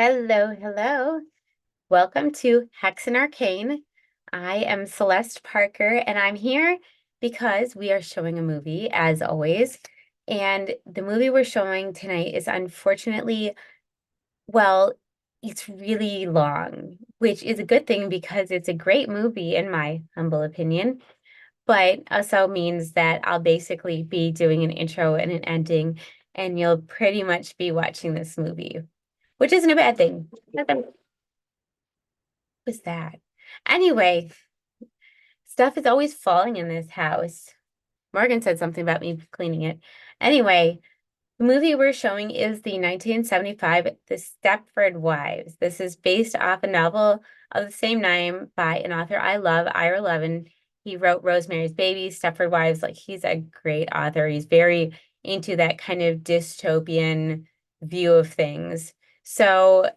Hello, hello. Welcome to Hexen Arcane. I am Celeste Parker, and I'm here because we are showing a movie, as always. And the movie we're showing tonight is unfortunately, well, it's really long, which is a good thing because it's a great movie, in my humble opinion, but also means that I'll basically be doing an intro and an ending, and you'll pretty much be watching this movie, which isn't a bad thing. Was that? Anyway, stuff is always falling in this house. Morgan said something about me cleaning it. Anyway, the movie we're showing is the 1975 The Stepford Wives. This is based off a novel of the same name by an author I love, Ira Levin. He wrote Rosemary's Baby, Stepford Wives. Like, he's a great author. He's very into that kind of dystopian view of things. So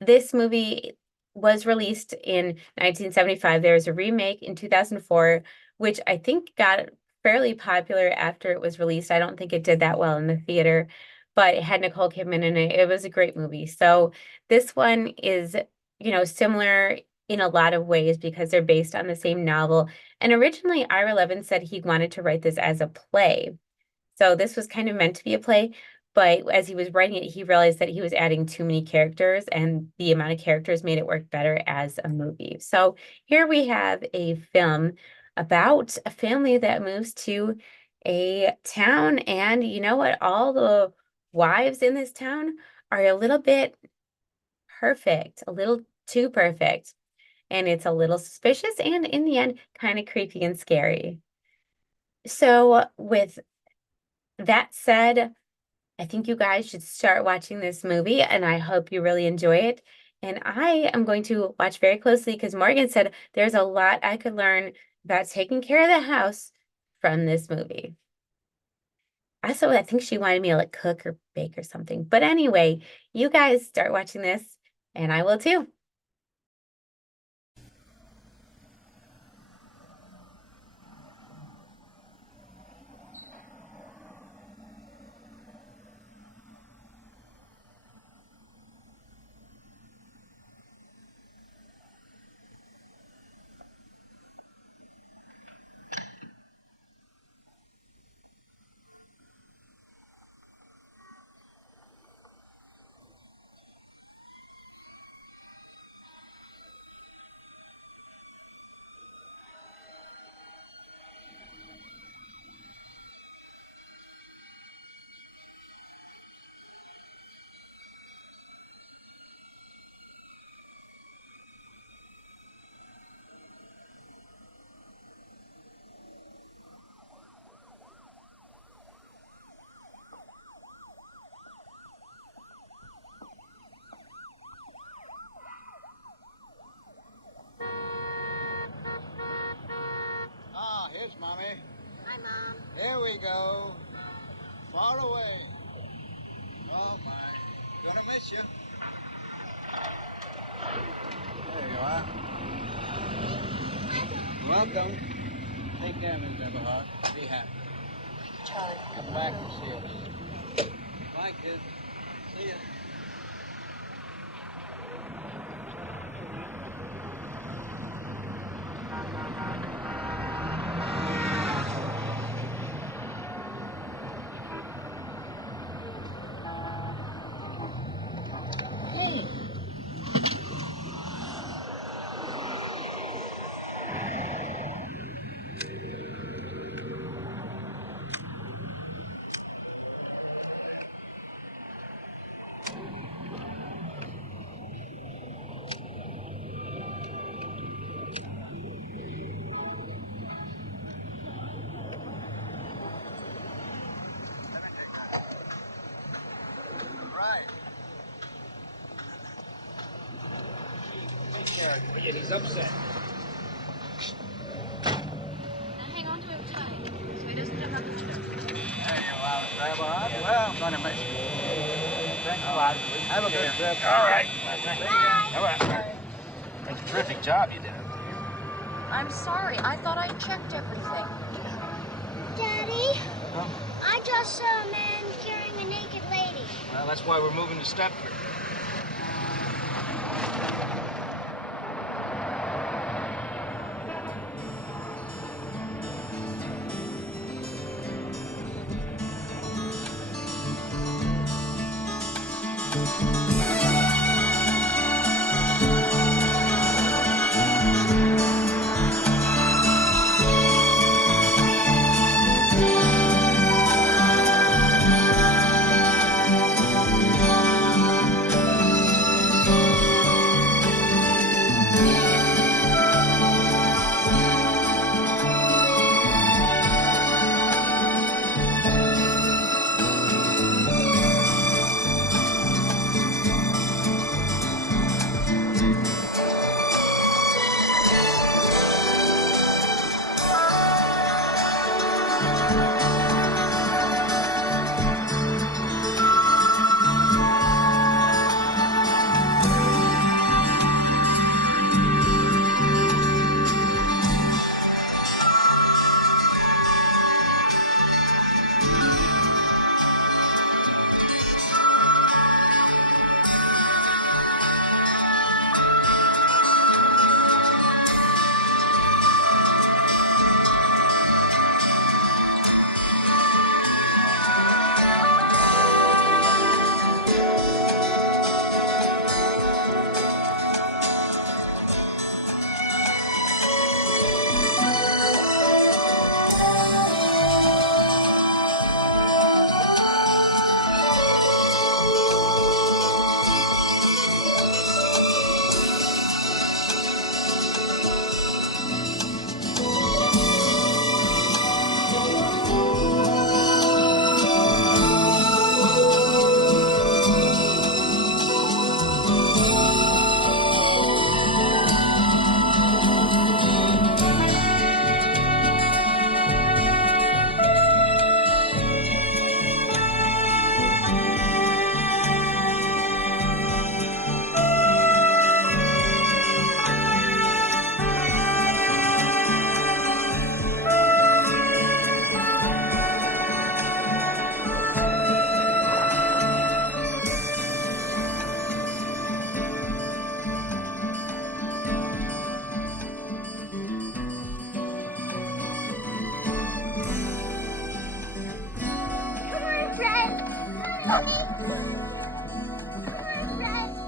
this movie was released in 1975. There was a remake in 2004, which I think got fairly popular after it was released. I don't think it did that well in the theater, but it had Nicole Kidman in it. It was a great movie. So this one is, similar in a lot of ways because they're based on the same novel. And originally, Ira Levin said he wanted to write this as a play. So this was kind of meant to be a play, but as he was writing it, he realized that he was adding too many characters, and the amount of characters made it work better as a movie. So here we have a film about a family that moves to a town, and you know what? All the wives in this town are a little bit perfect, a little too perfect, and it's a little suspicious, and in the end, kind of creepy and scary. So with that said, I think you guys should start watching this movie, and I hope you really enjoy it. And I am going to watch very closely because Morgan said there's a lot I could learn about taking care of the house from this movie. Also, I think she wanted me to like cook or bake or something. But anyway, you guys start watching this, and I will too. Ah, here's Mommy. Hi, Mom. There we go. Far away. Oh, my. Gonna miss you. There you are. Welcome. Take care, Miss Eberhart. Be happy. Charlie. Come back and see us. Bye, kids. See ya. Right. He's upset. Now hang on to him tight so he doesn't jump out the window. There you are, Miss Eberhart. Well, I'm gonna miss you. Thanks a lot. Have a good trip. All right. Bye. All right. That's a terrific job you did. I'm sorry. I thought I checked everything. Daddy, Huh? I just saw a man carrying a naked lady. Well, that's why we're moving to Stepford.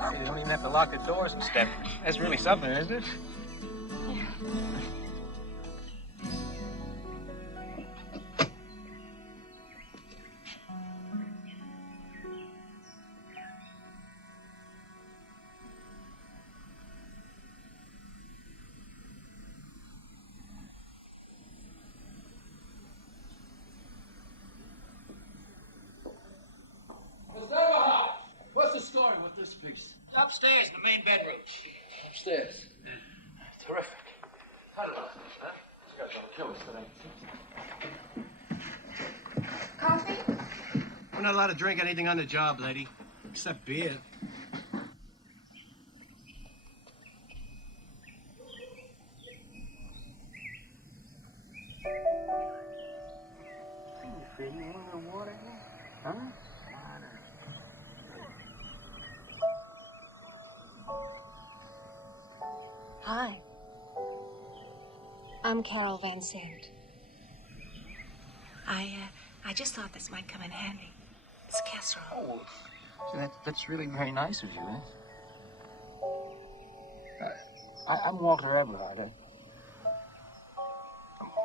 Hey, they don't even have to lock the doors in Stepford. That's really something, isn't it? Miss Eberhart, what's the story with this piece? Upstairs in the main bedroom. Upstairs. Terrific. Huh? This guy's gonna kill us today. Coffee? We're not allowed to drink anything on the job, lady. Except beer. Hi. I'm Carol Van Sant. I just thought this might come in handy. It's casserole. Oh, that's really very nice of you, I'm Walter Eberhart.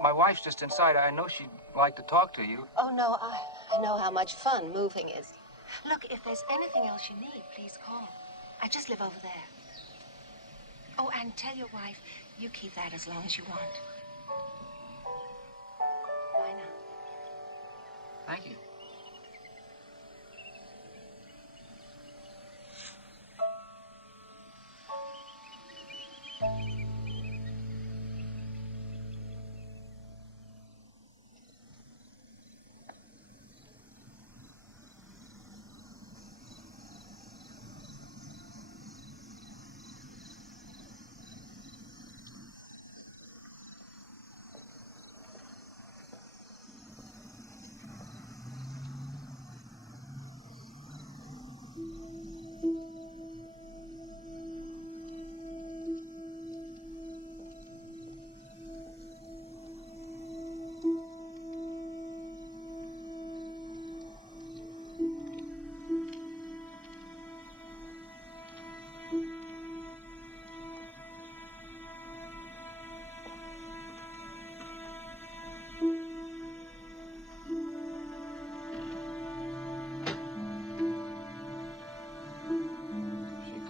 My wife's just inside. I know she'd like to talk to you. Oh, no, I know how much fun moving is. Look, if there's anything else you need, please call. I just live over there. Oh, and tell your wife you keep that as long as you want. Bye now. Thank you.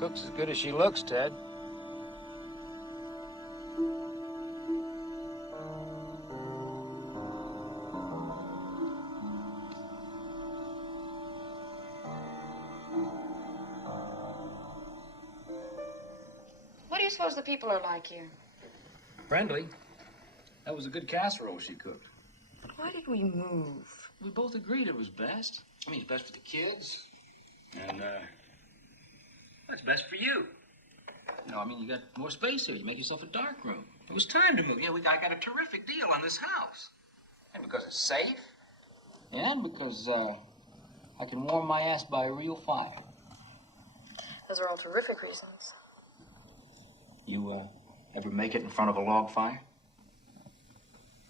Cook's as good as she looks, Ted. What do you suppose the people are like here? Friendly. That was a good casserole she cooked. Why did we move? We both agreed it was best. I mean, it's best for the kids. And, it's best for you. You know, I mean, you got more space here. You make yourself a dark room. It was time to move. Yeah, I got a terrific deal on this house. And because it's safe. And because, I can warm my ass by a real fire. Those are all terrific reasons. You, ever make it in front of a log fire?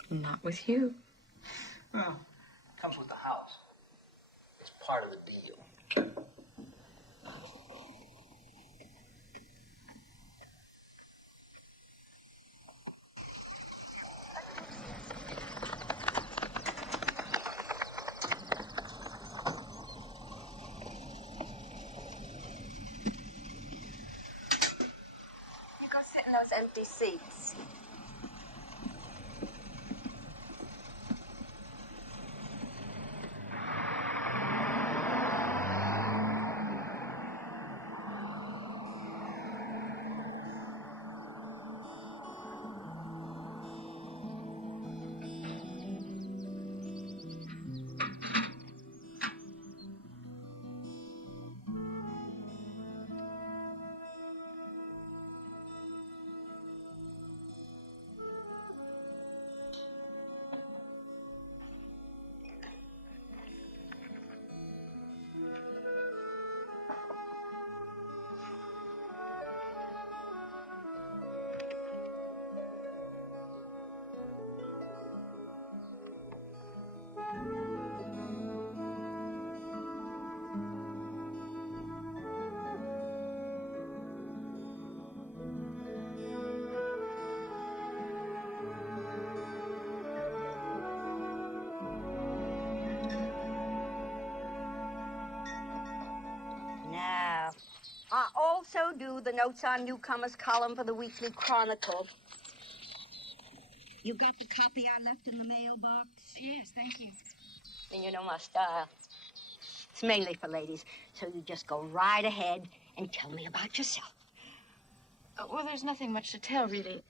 Not with you. Well, it comes with the house. It's part of the deal. You go sit in those empty seats. Now, I also do the Notes on Newcomers column for the Weekly Chronicle. You got the copy I left in the mailbox? Yes, thank you. And you know my style. It's mainly for ladies, so you just go right ahead and tell me about yourself. Well, there's nothing much to tell, really.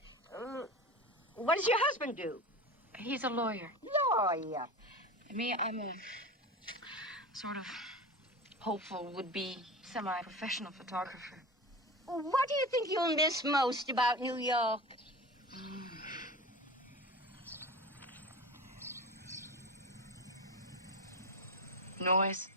What does your husband do? He's a lawyer. Lawyer. Me, I'm a sort of hopeful, would-be, semi-professional photographer. What do you think you'll miss most about New York? Noise.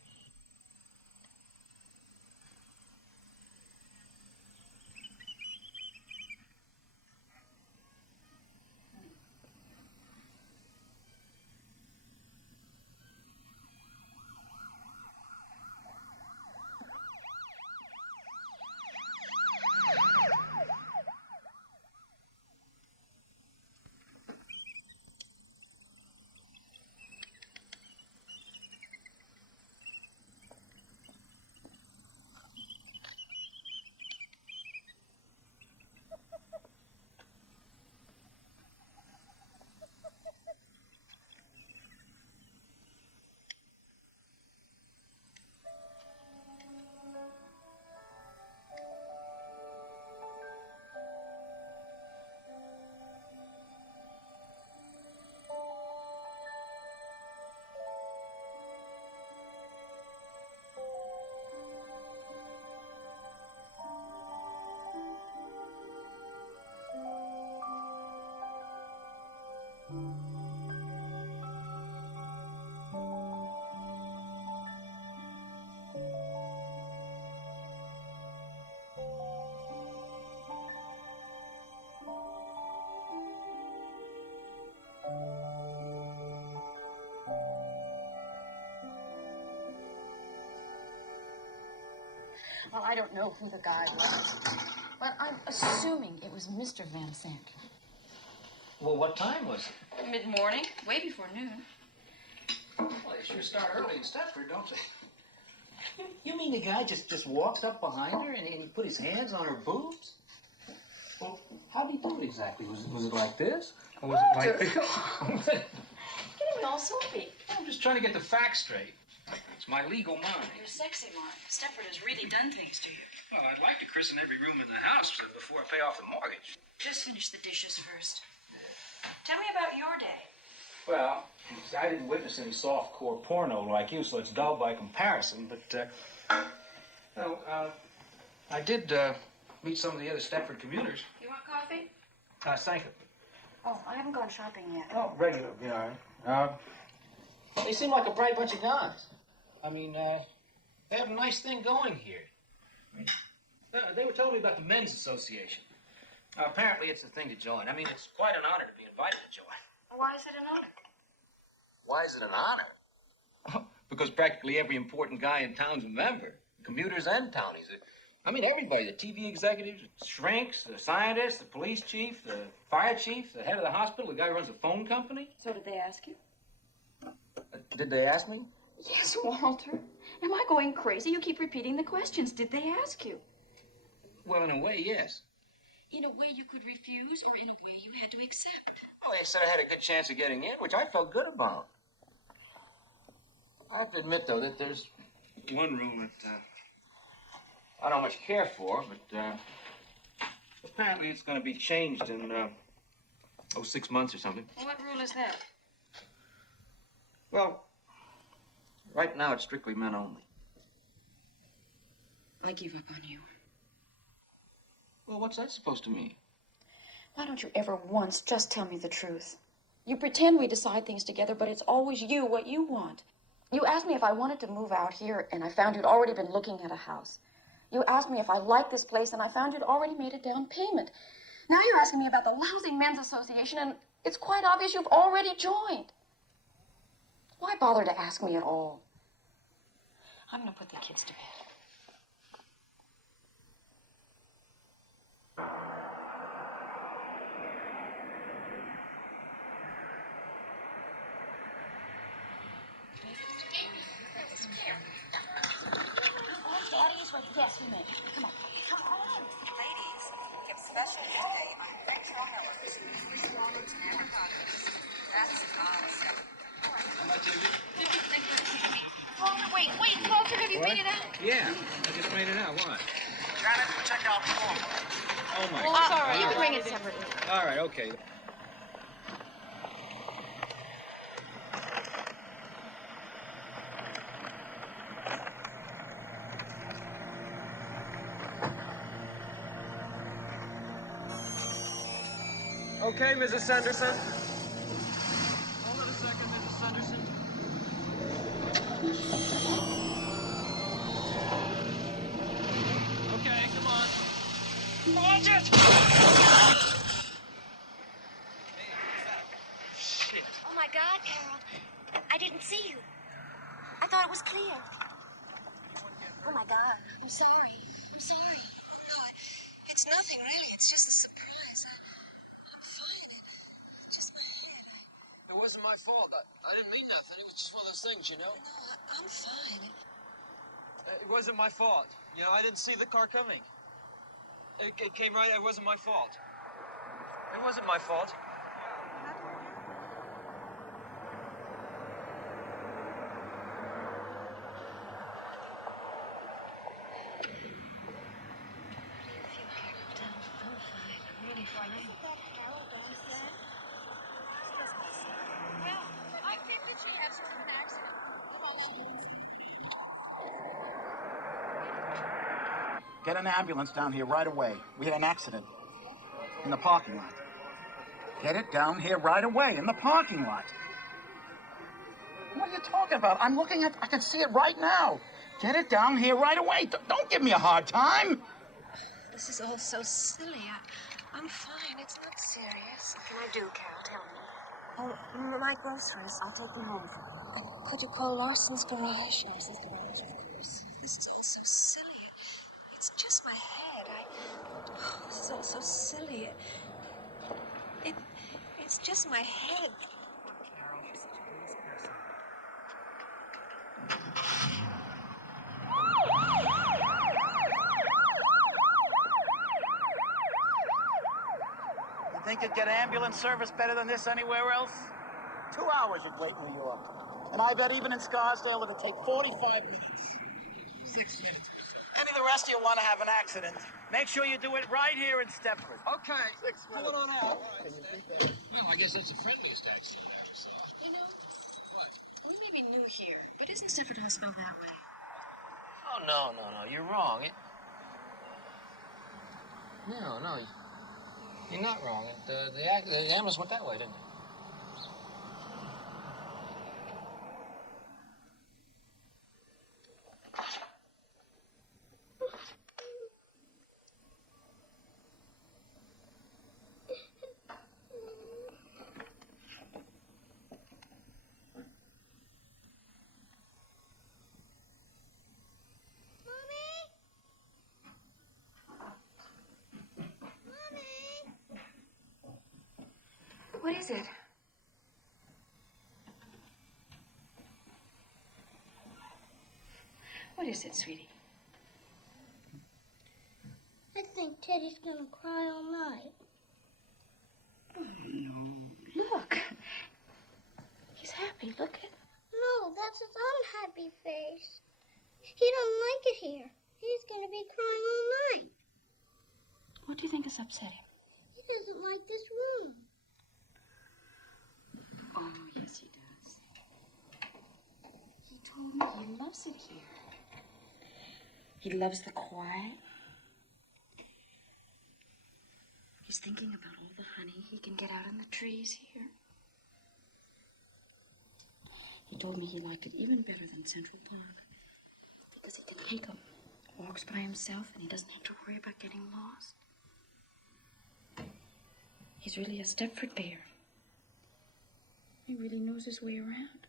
Well, I don't know who the guy was, but I'm assuming it was Mr. Van Sant. Well, what time was it? Mid-morning, way before noon. Well, they sure start early in Stepford, don't they? You mean the guy just walked up behind her and he put his hands on her boobs? Well, how did he do it exactly? Was it like this? Or was it like this? Getting me all soapy. I'm just trying to get the facts straight. It's my legal mind. You're sexy, Mark. Stepford has really done things to you. Well, I'd like to christen every room in the house before I pay off the mortgage. Just finish the dishes first. Tell me about your day. Well, I didn't witness any soft-core porno like you, so it's dull by comparison, but, I did, meet some of the other Stepford commuters. You want coffee? Thank you. Oh, I haven't gone shopping yet. Oh, regular, be all right. They seem like a bright bunch of guys. I mean, they have a nice thing going here. They were telling me about the Men's Association. Apparently it's a thing to join. I mean, it's quite an honor to be invited to join. Why is it an honor? Why is it an honor? Because practically every important guy in town's a member. Commuters and townies. I mean, everybody. The TV executives, the shrinks, the scientists, the police chief, the fire chief, the head of the hospital, the guy who runs a phone company. So did they ask you? Did they ask me? Yes, Walter. Am I going crazy? You keep repeating the questions. Did they ask you? Well, in a way, yes. In a way you could refuse, or in a way you had to accept? Well, they said I had a good chance of getting in, which I felt good about. I have to admit, though, that there's one room that I don't much care for, but apparently it's going to be changed in 6 months or something. What rule is that? Well, right now it's strictly men only. I give up on you. Well, what's that supposed to mean? Why don't you ever once just tell me the truth? You pretend we decide things together, but it's always you, what you want. You asked me if I wanted to move out here, and I found you'd already been looking at a house. You asked me if I liked this place, and I found you'd already made a down payment. Now you're asking me about the lousy men's association, and it's quite obvious you've already joined. Why bother to ask me at all? I'm going to put the kids to bed. Yes, we may. Come on. Come on. Ladies, give special today on French walnuts. Walnuts and avocados. That's awesome. Wait, Walter, have you made it out? Yeah, I just made it out. What? Janet, check out form. Oh, my Oh, God. it's all right. You can bring it separately. All right, okay. Okay, Mrs. Sanderson. Hold on a second, Mrs. Sanderson. Okay, come on. Watch it! Shit. Oh my God, Carol. I didn't see you. I thought it was clear. Oh my God. I'm sorry. I'm sorry. No, it's nothing really. It's just a surprise. I'm fine. It's just my head. It wasn't my fault. I didn't mean nothing. It was just one of those things, you know? No, I'm fine. It wasn't my fault. You know, I didn't see the car coming. It came right. It wasn't my fault. It wasn't my fault. Get an ambulance down here right away. We had an accident in the parking lot. Get it down here right away in the parking lot. What are you talking about? I'm looking at, I can see it right now. Get it down here right away. Don't give me a hard time. This is all so silly. I'm fine. It's not serious. What can I do, Carol? Tell me. Oh, my groceries. I'll take them home for you. Could you call Larson's Garage? Larson's Garage, of course. This is all so silly. It's just my head. This is all so silly. It's just my head. Carol, you're such a nice person. Think you'd get ambulance service better than this anywhere else? 2 hours you'd wait in New York. And I bet even in Scarsdale it'd take 45 minutes. 6 minutes. Any of the rest of you want to have an accident, make sure you do it right here in Stepford. Okay, 6 pull minutes. it on out. Can you beat that? Well, I guess that's the friendliest accident I ever saw. You know, we may be new here, but isn't Stepford House spelled that way? Oh, no, you're wrong. No, you're not wrong. The ambulance went that way, didn't it? What is it? What is it, sweetie? I think Teddy's gonna cry all night. Oh, no. Look. He's happy. Look at... No, that's his unhappy face. He don't like it here. He's gonna be crying all night. What do you think is upsetting? He doesn't like this room. Oh, yes, he does. He told me he loves it here. He loves the quiet. He's thinking about all the honey he can get out in the trees here. He told me he liked it even better than Central Park because he can take him, walks by himself, and he doesn't have to worry about getting lost. He's really a Stepford bear. He really knows his way around.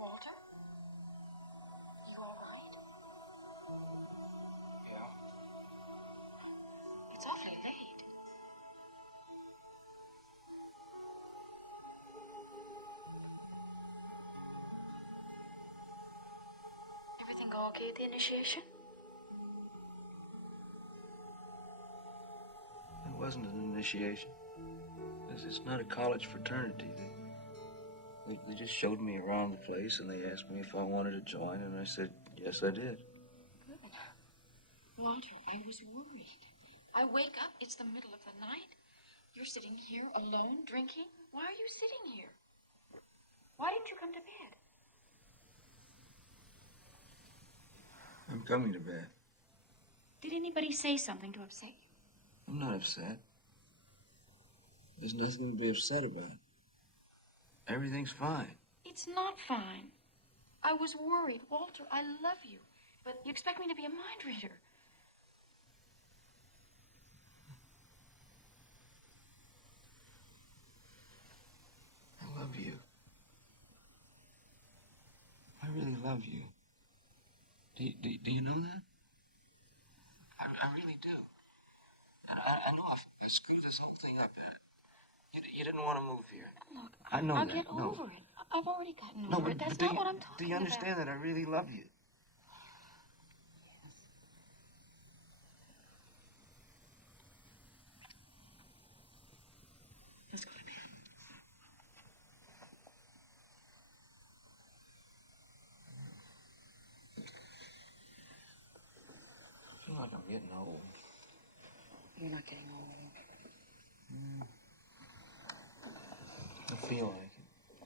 Walter? You all right? Yeah. It's awfully late. Everything go okay at the initiation? It wasn't an initiation. It's not a college fraternity. They just showed me around the place, and they asked me if I wanted to join, and I said, yes, I did. Good. Walter, I was worried. I wake up, it's the middle of the night. You're sitting here alone, drinking. Why are you sitting here? Why didn't you come to bed? I'm coming to bed. Did anybody say something to upset you? I'm not upset. There's nothing to be upset about. Everything's fine. It's not fine. I was worried. Walter, I love you. But you expect me to be a mind reader. I love you. I really love you. Do you know that? I really do. And I know I screwed this whole thing up, Pat. You didn't want to move here. Look, I know I'll that. get over it. I've already gotten No, over but it. That's do not you, what I'm talking about. do you understand that I really love you? Let's go to bed. I feel like I'm getting old. You're not getting old. I feel like it.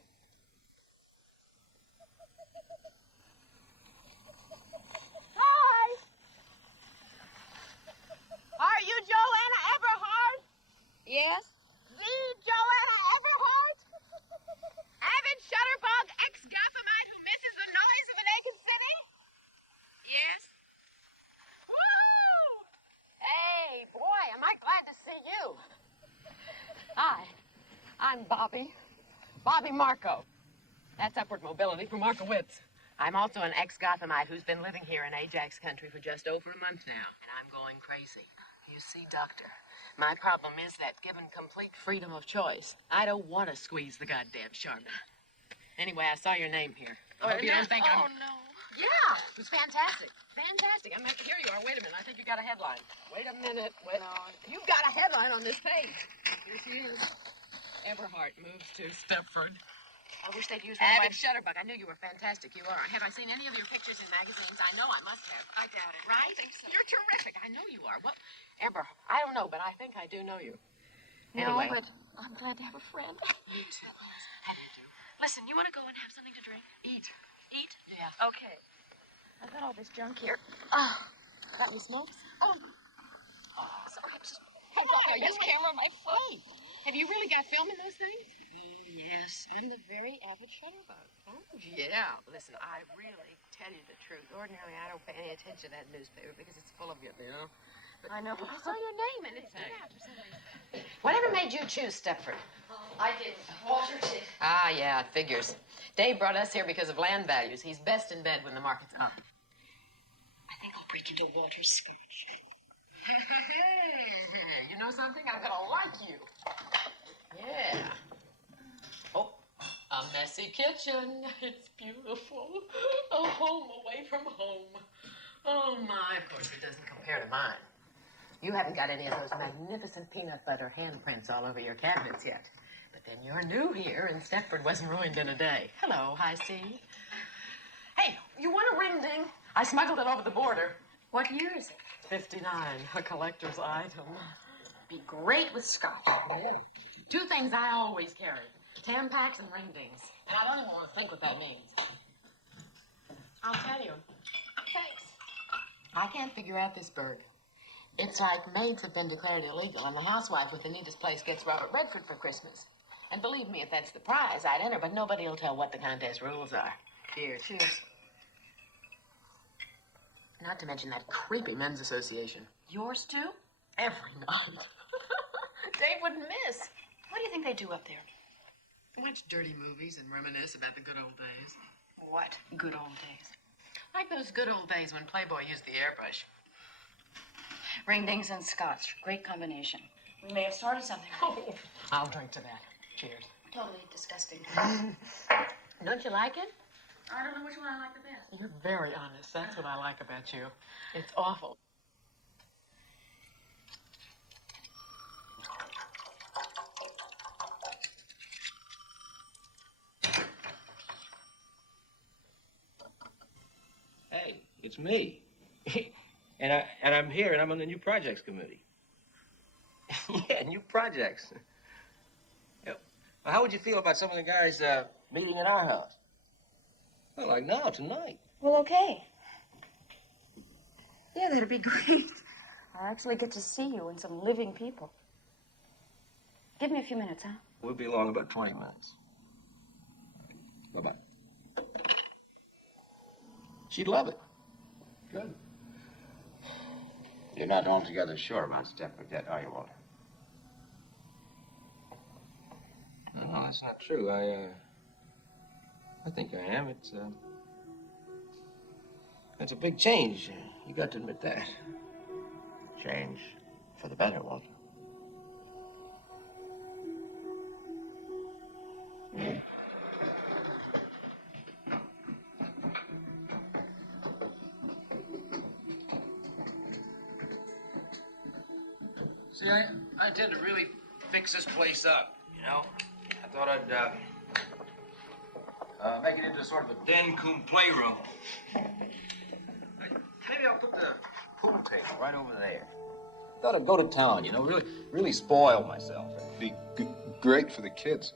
I'm Bobby. Bobby Marco. That's upward mobility for Markowitz. I'm also an ex-Gothamite who's been living here in Ajax country for just over a month now, and I'm going crazy. You see, Doctor, my problem is that given complete freedom of choice, I don't want to squeeze the goddamn Charmin. Anyway, I saw your name here. I hope you don't think I'm... Oh, no. Yeah, it was fantastic. Fantastic. Here you are. Wait a minute. I think you got a headline. Wait a minute. Wait. No. You've got a headline on this page. Here she is. Eberhart moves to Stepford. I wish they'd use that Avid one. Shutterbug. I knew you were fantastic. You are. Have I seen any of your pictures in magazines? I know I must have. I doubt it. Right? I don't think so. You're terrific. I know you are. What? I don't know, but I think I do know you. No, Anyway. but I'm glad to have a friend. You too. How do you do? Listen, you want to go and have something to drink? Eat. Eat? Yeah. Okay. I've got all this junk here. Oh, got any smokes? Oh. Sorry, I'm just... Come on, this camera my phone. Have you really got film in those things? Yes, I'm the very avid shutterbug. Oh, yeah. Listen, I really tell you the truth. Ordinarily, I don't pay any attention to that newspaper because it's full of you know. But I know. I saw your name in it. Whatever made you choose Stepford? I didn't. Walter did. Ah, yeah, it figures. Dave brought us here because of land values. He's best in bed when the market's up. I think I'll break into Walter's skirts. You know something? I'm gonna like you. Yeah. Oh, a messy kitchen. It's beautiful. A home away from home. Oh, my. Of course, it doesn't compare to mine. You haven't got any of those magnificent peanut butter handprints all over your cabinets yet. But then you're new here, and Stepford wasn't ruined in a day. Hello, High C. Hey, you want a ring ding? I smuggled it over the border. What year is it? 59, a collector's item. Be great with scotch. Yeah. Two things I always carry. Tampaks and ring dings. And I don't even want to think what that means. I'll tell you. Thanks. I can't figure out this bird. It's like maids have been declared illegal, and the housewife with the neatest place gets Robert Redford for Christmas. And believe me, if that's the prize, I'd enter, but nobody will tell what the contest rules are. Here, cheers. Not to mention that creepy men's association. Yours too? Every night. Dave wouldn't miss. What do you think they do up there? Watch dirty movies and reminisce about the good old days. What good old days? Like those good old days when Playboy used the airbrush. Ring dings and scotch. Great combination. We may have started something. Oh, I'll drink to that. Cheers. Totally disgusting. Don't you like it? I don't know which one I like the best. You're very honest. That's what I like about you. It's awful. Hey, it's me. and I'm here, and I'm on the new projects committee. Yeah, new projects. Yeah. Well, how would you feel about some of the guys meeting at our house? Well, like now, tonight. Well, okay. Yeah, that'd be great. I'll actually get to see you and some living people. Give me a few minutes, huh? We'll be along about 20 minutes. Bye-bye. She'd love it. Good. You're not altogether sure about Stepford yet, are you, Walter? No, that's not true. I think I am. It's a big change. You got to admit that. Change for the better, Walter. See, I intend to really fix this place up, you know? I thought I'd make it into sort of a den cum playroom. Maybe I'll put the pool table right over there. I thought I'd go to town, you know, really spoil myself. Be great for the kids.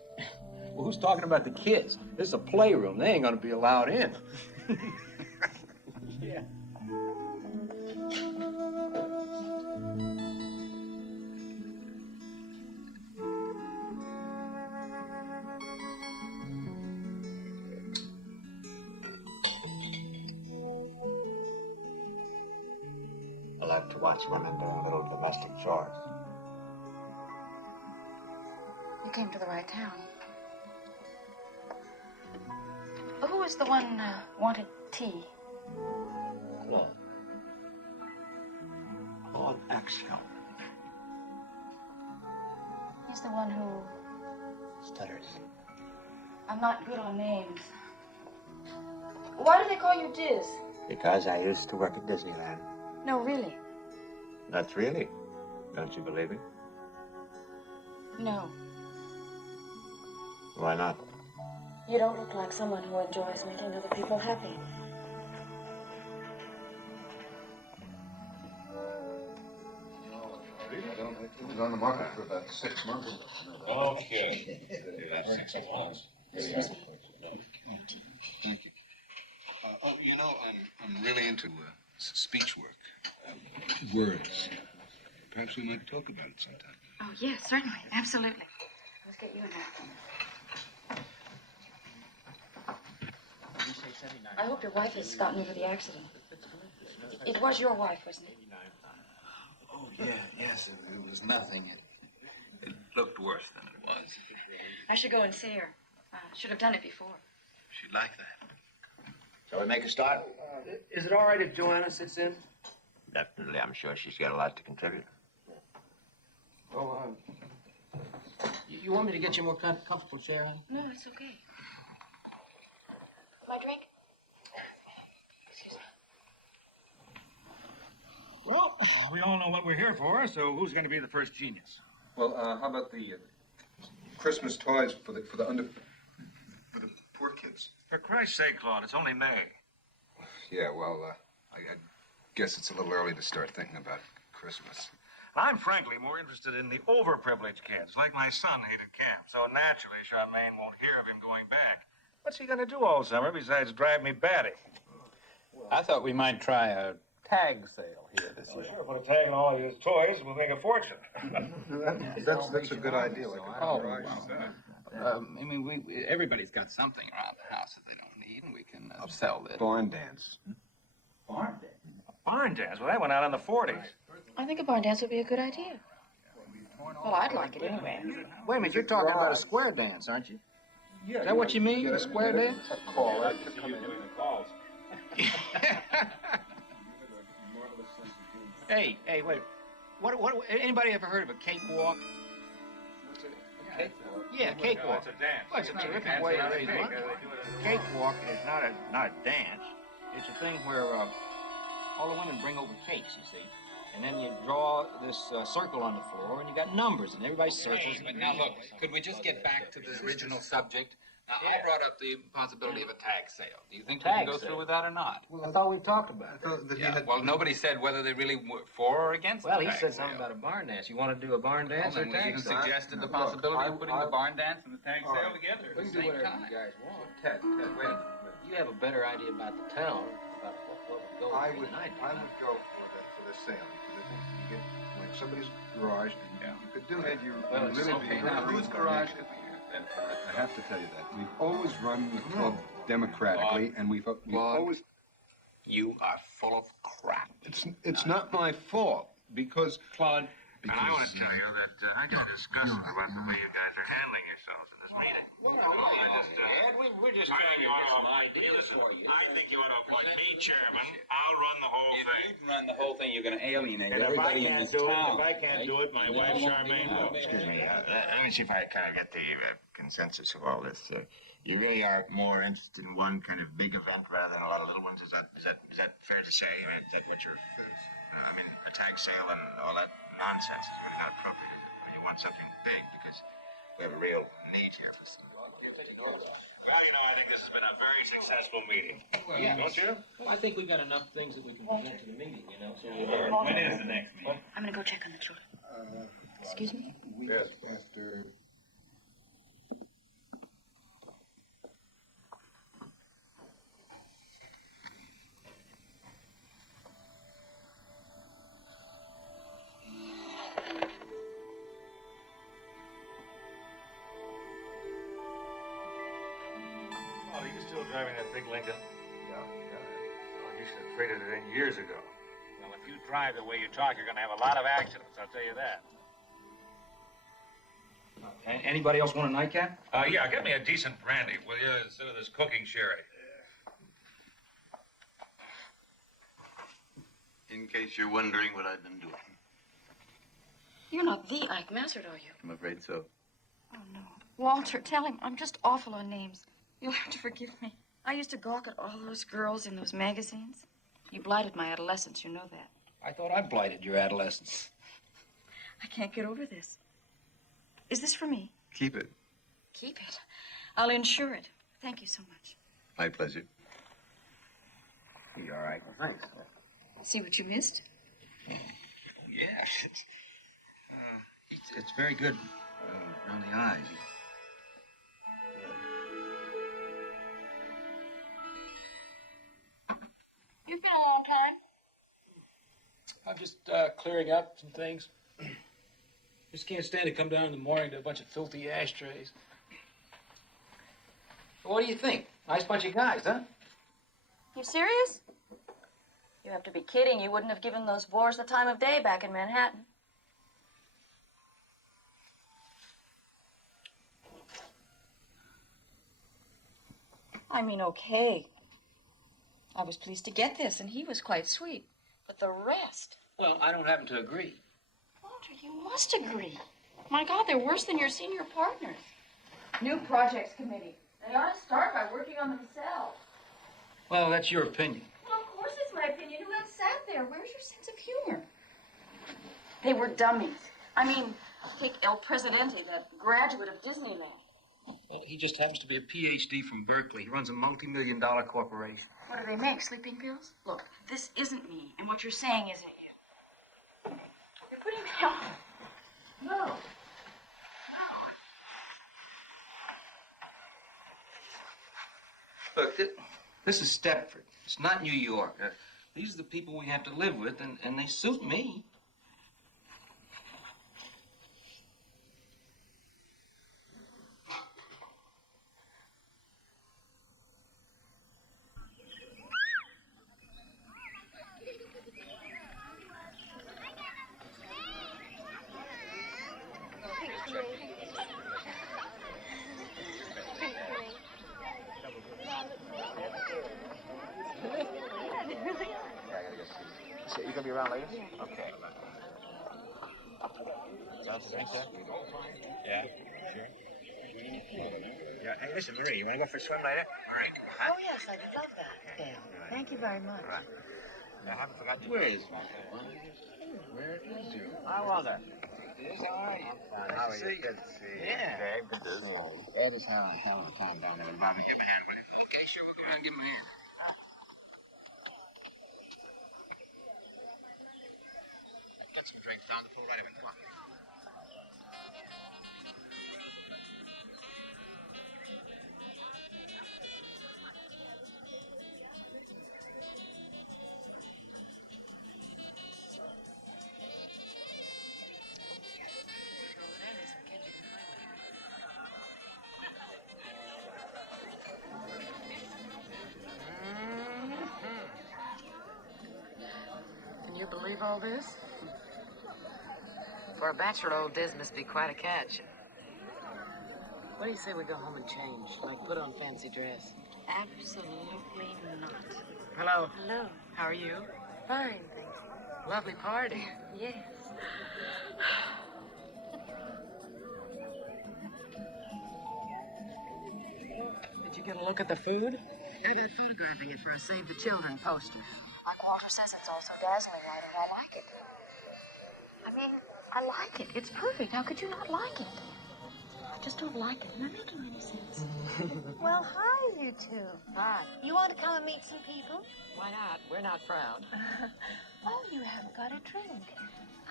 Well, who's talking about the kids? This is a playroom. They ain't gonna be allowed in. Yeah. I like to watch women doing little domestic chores. You came to the right town. Who was the one wanted tea? Claude. Claude Axel. He's the one who... Stutters. I'm not good on names. Why do they call you Diz? Because I used to work at Disneyland. No, really. That's really. Don't you believe it? No. Why not? You don't look like someone who enjoys making other people happy. It was on the market for about 6 months. Okay. 6 months. Excuse me. Thank you. You know, I'm really into speech work. Words. Perhaps we might talk about it sometime. Oh, yes, certainly. Absolutely. Let's get you in there. I hope your wife has gotten over the accident. It was your wife, wasn't it? Oh, yeah, yes, it was nothing. It looked worse than it was. I should go and see her. Should have done it before. She'd like that. Shall we make a start? Is it all right if Joanna sits in? Definitely. I'm sure she's got a lot to contribute. Oh, you want me to get you a more comfortable chair, honey? No, it's okay. My drink? Excuse me. Well, we all know what we're here for, so who's going to be the first genius? Well, how about the Christmas toys for the poor kids? For Christ's sake, Claude, it's only May. Yeah, well, I guess it's a little early to start thinking about Christmas. I'm frankly more interested in the overprivileged kids, like my son hated camp. So naturally, Charmaine won't hear of him going back. What's he going to do all summer besides drive me batty? I thought we might try a tag sale here this year. Sure, put a tag on all his toys, we'll make a fortune. That's a good idea. Like I mean, everybody's got something around the house that they don't need, and we can sell this. barn dance. Barn dance? A barn dance? Well, that went out in the 40s. I think a barn dance would be a good idea. Well, I'd like it anyway. Wait a minute, you're talking about a square dance, aren't you? Is that what you mean, a square dance? A call. Hey, wait. What, anybody ever heard of a cakewalk? Cakewalk? Yeah, cakewalk. It's a dance. Well, it's a terrific way to raise money. Cakewalk is not a dance. It's a thing where all the women bring over cakes, you see. And then you draw this circle on the floor, and you got numbers, and everybody circles. But now look, could we just get back to the original subject? Now, I brought up the possibility of a tag sale. Do you think we can go through with that or not? Well, I thought we talked about it. Well, nobody said whether they really were for or against Well, the he tag said sale. something about a barn dance. You want to do a barn dance or Well, then tag we even sale? suggested the possibility of putting the barn dance and the tag sale together at We the can do same whatever time. you guys want. Ted, wait. You have a better idea about the town, about what would go I with would than I do. go for the sale because I think you get like somebody's garage and you could do it. Well, really okay, now whose garage could we use? And I have to tell you that we've always run the club democratically, and we've always. You are full of crap. It's not my fault because Claude. And I want to tell you that I got disgusted about the way you guys are handling yourselves in this meeting. We're just trying to get some ideas for you. I think you ought to appoint me chairman. I'll run the whole If thing. you run the whole thing, you're going to alienate And if I everybody in can't this do it, town. if I can't do it, my wife Charmaine will. Excuse me. Let me see if I kind of get the consensus of all this. You really are more interested in one kind of big event rather than a lot of little ones. Is that fair to say? I mean, is that what you're? I mean, a tag sale and all that nonsense is really not appropriate, is it? I mean, you want something big because we have a real need here. Well, I think this has been a very successful meeting. Don't you? Well, I think we got enough things that we can present to the meeting, you know. So When is the next meeting? I'm going to go check on the children. Excuse me? Yes, Pastor. Oh, you're still driving that big Lincoln? Yeah. Oh, you should have traded it in years ago. Well, if you drive the way you talk, you're going to have a lot of accidents, I'll tell you that. Anybody else want a nightcap? Yeah, get me a decent brandy, will you, instead of this cooking sherry? In case you're wondering what I've been doing. You're not the Ike Massard, are you? I'm afraid so. Oh, no. Walter, tell him I'm just awful on names. You'll have to forgive me. I used to gawk at all those girls in those magazines. You blighted my adolescence, you know that. I thought I blighted your adolescence. I can't get over this. Is this for me? Keep it. Keep it. I'll insure it. Thank you so much. My pleasure. You all right? Well, thanks. See what you missed? Oh, yeah. It's very good around the eyes. You've been a long time. I'm just clearing up some things. Just can't stand to come down in the morning to a bunch of filthy ashtrays. What do you think? Nice bunch of guys, huh? You serious? You have to be kidding. You wouldn't have given those bores the time of day back in Manhattan. I mean, okay. I was pleased to get this, and he was quite sweet. But the rest... Well, I don't happen to agree. Walter, you must agree. My God, they're worse than your senior partners. New projects committee. They ought to start by working on themselves. Well, that's your opinion. Well, of course it's my opinion. Who else sat there? Where's your sense of humor? They were dummies. I mean, take El Presidente, that graduate of Disneyland. Well, he just happens to be a PhD from Berkeley. He runs a multi-million-dollar corporation. What do they make, sleeping pills? Look, this isn't me, and what you're saying isn't you. You're putting me off. No. Look, this is Stepford. It's not New York. These are the people we have to live with, and they suit me. So you gonna be around later? Okay. Want to drink that? Yeah, sure. Yeah, hey, listen, Marie, you wanna go for a swim later? All right. Oh, yes, I'd love that. Yeah. Thank you very much. All right. I haven't forgotten. Where is Where is you? How was that? It's all right. I'm fine. How are you? Good to see you. Yeah. Dave, good to see you. Ed is having a hell of a time down there with Bobby. Give him a hand, will you? Okay, sure, we'll go around and give him a hand. Get some drinks down the pool right away. Come on. Can you believe all this? For a bachelor, old Diz must be quite a catch. What do you say we go home and change? Like put on fancy dress? Absolutely not. Hello. Hello. How are you? Fine, thank you. Lovely party. Yes. Did you get a look at the food? They're photographing it for a Save the Children poster. Like Walter says, it's all so dazzling right, and I like it. I mean, I like it. It's perfect. How could you not like it? I just don't like it. Am I making any sense? Well, hi, you two. Hi. You want to come and meet some people? Why not? We're not proud. Oh, you haven't got a drink.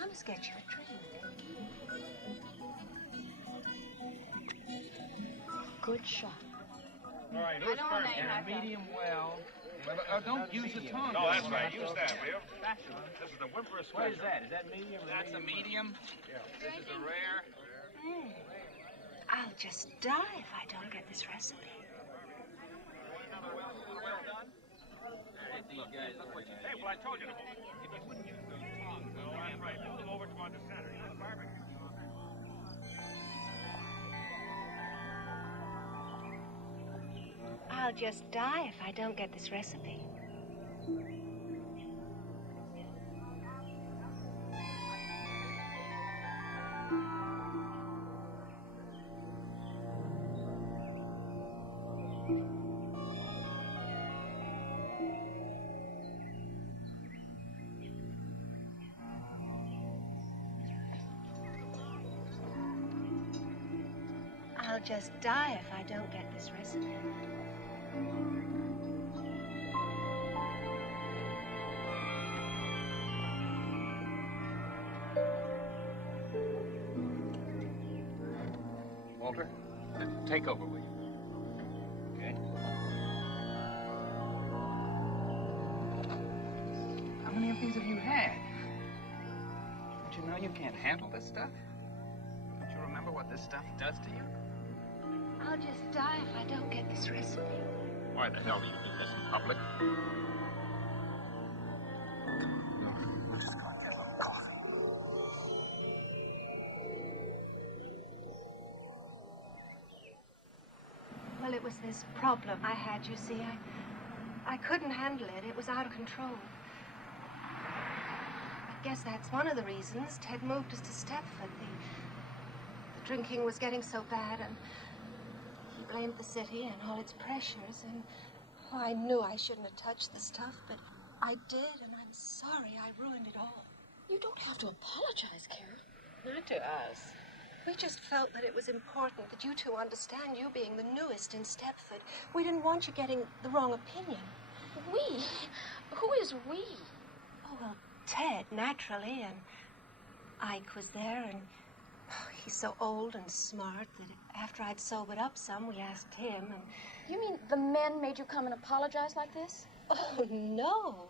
I must get you a drink. Good shot. All right, who's first? And a medium well. Don't use the tongue. No, that's right. Use that, will you? This is the Whimper Special. What is that? Is that medium? That's a medium. Yeah. This is a rare. I'll just die if I don't get this recipe. Hey, well, I told you to move. If you wouldn't use the tongue, though, that's right. Move them over toward the center. You know, the barbecue. I'll just die if I don't get this recipe. I'll just die if I don't get this recipe. Walter, take over, will you? Okay. How many of these have you had? Don't you know you can't handle this stuff? Don't you remember what this stuff does to you? I'll just die if I don't get this recipe. Why the hell do you do this in public? We're just going to get a little coffee. Well, it was this problem I had, you see. I couldn't handle it. It was out of control. I guess that's one of the reasons Ted moved us to Stepford. The drinking was getting so bad, and he blamed the city and all its pressures, and I knew I shouldn't have touched the stuff, but I did, and I'm sorry I ruined it all. You don't have to apologize, Carol. Not to us. We just felt that it was important that you two understand, you being the newest in Stepford. We didn't want you getting the wrong opinion. We? Who is we? Oh, well, Ted, naturally, and Ike was there, and he's so old and smart that after I'd sobered up some, we asked him, and... You mean the men made you come and apologize like this? Oh, no.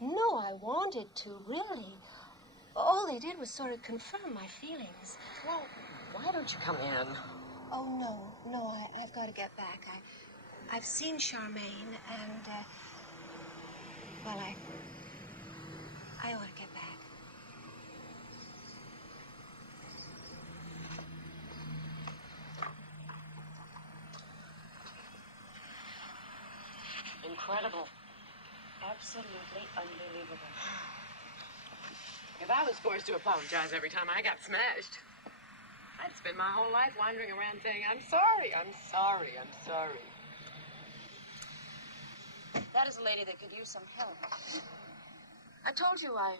No, I wanted to, really. All they did was sort of confirm my feelings. Well, why don't you come in? Oh, no, I've got to get back. I've seen Charmaine, and, well, I ought to get back. Incredible. Absolutely unbelievable. If I was forced to apologize every time I got smashed, I'd spend my whole life wandering around saying, I'm sorry, I'm sorry, I'm sorry. That is a lady that could use some help. I told you I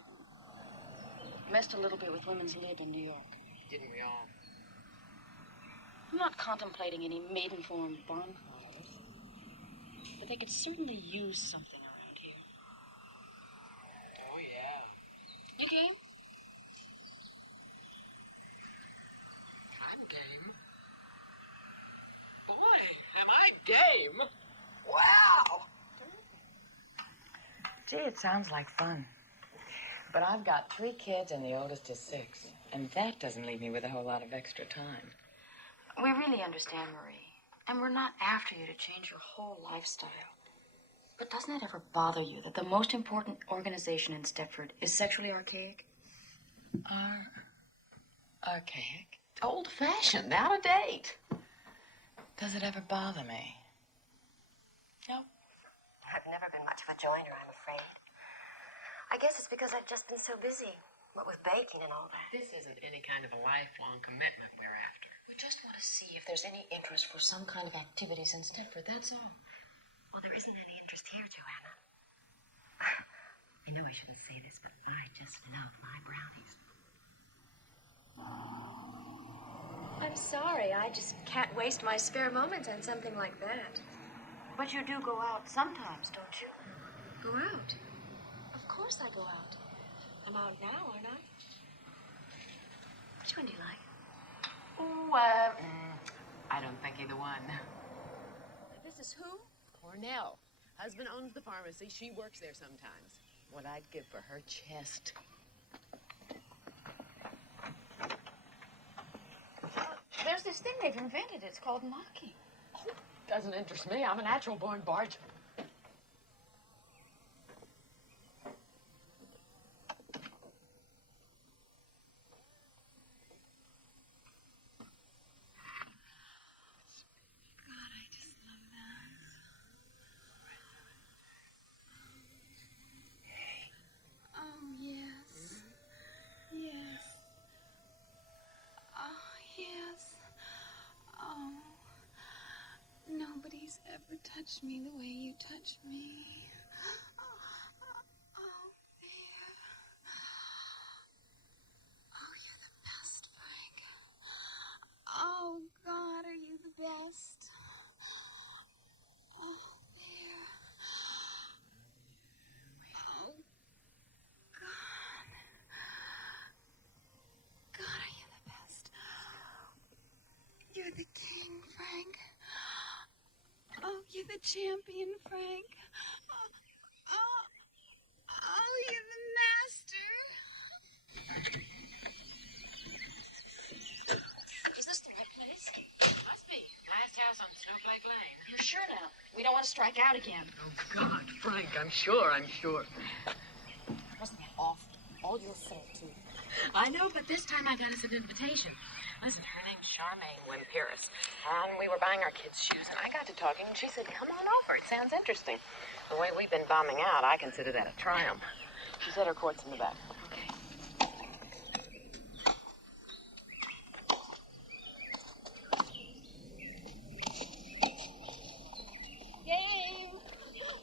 messed a little bit with women's lib in New York. Didn't we all? I'm not contemplating any maiden-form bonfires, but they could certainly use something around here. Oh, yeah. You game? I'm game. Boy, am I game! Wow! Gee, it sounds like fun. But I've got 3 kids and the oldest is 6. And that doesn't leave me with a whole lot of extra time. We really understand, Marie. And we're not after you to change your whole lifestyle. But doesn't it ever bother you that the most important organization in Stepford is sexually archaic? Archaic? Old-fashioned, out of date. Does it ever bother me? No. I've never been much of a joiner, I'm afraid. I guess it's because I've just been so busy, what with baking and all that. This isn't any kind of a lifelong commitment we're after. We just want to see if there's any interest for some kind of activities in Stepford, that's all. Well, there isn't any interest here, Joanna. I know I shouldn't say this, but I just love my brownies. I'm sorry, I just can't waste my spare moments on something like that. But you do go out sometimes, don't you? Go out? Of course I go out. I'm out now, aren't I? Which one do you like? Oh, I don't think either one. This is who? Cornell. Husband owns the pharmacy. She works there sometimes. What I'd give for her chest. There's this thing they've invented. It's called mocking. Oh, doesn't interest me. I'm a natural-born barger. touch me the way you touch me. Oh, there. Oh, you're the best, Frank. Oh, God, are you the best? Oh, there. Oh, God. God, are you the best? You're the king, Frank. Oh, you're the champion, Frank. Oh, you're the master. Is this the right place? Must be. Nice house on Snowflake Lane. You're sure now? We don't want to strike out again. Oh, God, Frank, I'm sure. Wasn't that awful? All your fault, too. I know, but this time I got us an invitation. Listen, her name's Charmaine Wimperis, and we were buying our kids' shoes, and I got to talking, and she said, come on over. It sounds interesting. The way we've been bombing out, I consider that a triumph. She said her court's in the back. Okay. Game.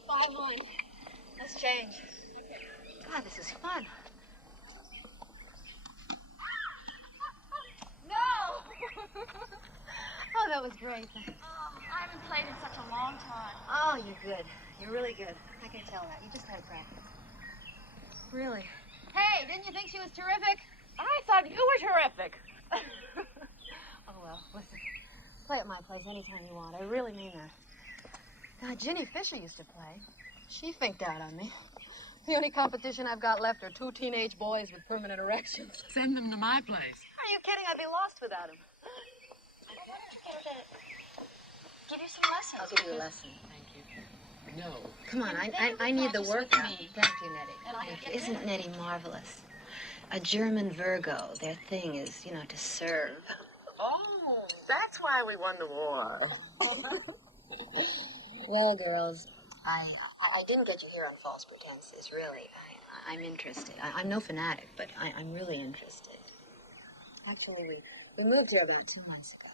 5-1. Let's change. God, this is fun. No! Oh, that was great. I haven't played in such a long time. Oh, you're good. You're really good. I can tell that. You just had practice. Really? Hey, didn't you think she was terrific? I thought you were terrific. Oh, well, listen. Play at my place anytime you want. I really mean that. God, Ginny Fisher used to play. She finked out on me. The only competition I've got left are 2 teenage boys with permanent erections. Send them to my place. Are you kidding? I'd be lost without him. Give you some lessons. I'll give you a lesson. Thank you. No. Come on, I need the workout. Thank you, Nettie. Thank you. Isn't Nettie marvelous? A German Virgo. Their thing is, to serve. Oh, that's why we won the war. Well, girls, I didn't get you here on false pretenses, really. I'm interested. I'm no fanatic, but I'm really interested. Actually, we moved here about 2 months ago,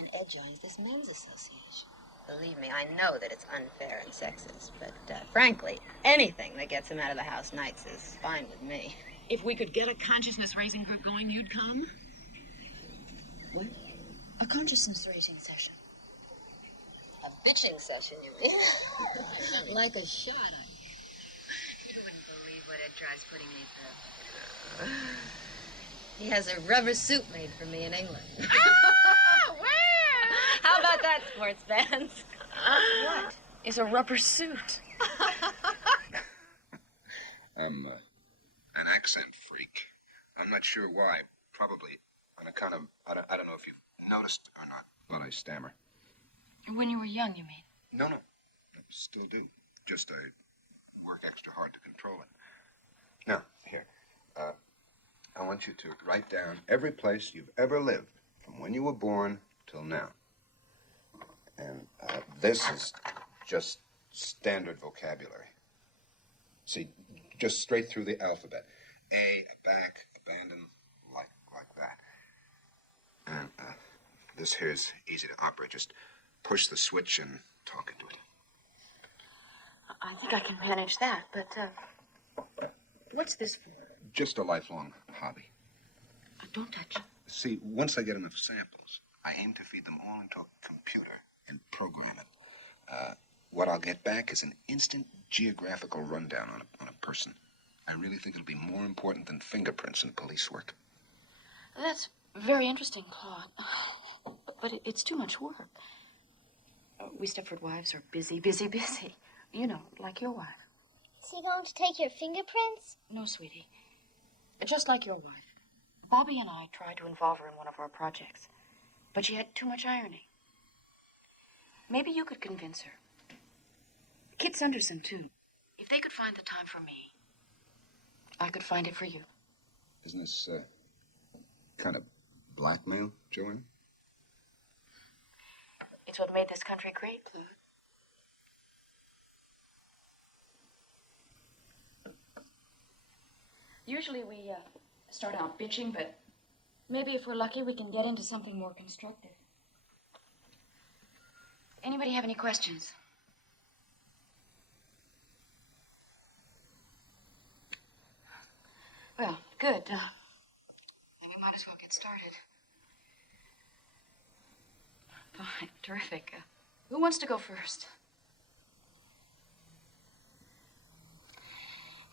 and Ed joins this men's association. Believe me, I know that it's unfair and sexist, but frankly, anything that gets him out of the house nights is fine with me. If we could get a consciousness-raising group going, you'd come? What? A consciousness-raising session. A bitching session, you mean? Like a shot. You wouldn't believe what Ed tries putting me through. He has a rubber suit made for me in England. Ah, where? How about that, sports fans? What is a rubber suit? I'm an accent freak. I'm not sure why. Probably on account of, I don't know if you've noticed or not, but I stammer. When you were young, you mean? No. I still do. Just I work extra hard to control it. Now, here. I want you to write down every place you've ever lived, from when you were born till now. And this is just standard vocabulary. See, just straight through the alphabet. A, back, abandon, like that. And this here's easy to operate. Just push the switch and talk into it. I think I can manage that, but, what's this for? Just a lifelong hobby. Don't touch it. See, once I get enough samples, I aim to feed them all into a computer and program it. What I'll get back is an instant geographical rundown on a person. I really think it'll be more important than fingerprints in police work. That's very interesting, Claude. But it's too much work. We Stepford Wives are busy. You know, like your wife. Is he going to take your fingerprints? No, sweetie. Just like your wife. Bobby and I tried to involve her in one of our projects, but she had too much irony. Maybe you could convince her. Kit Sanderson, too. If they could find the time for me, I could find it for you. Isn't this kind of blackmail, Joanna? It's what made this country great, Claude. Usually we start out bitching, but maybe if we're lucky, we can get into something more constructive. Anybody have any questions? Well, good. Then we might as well get started. Fine, terrific. Who wants to go first?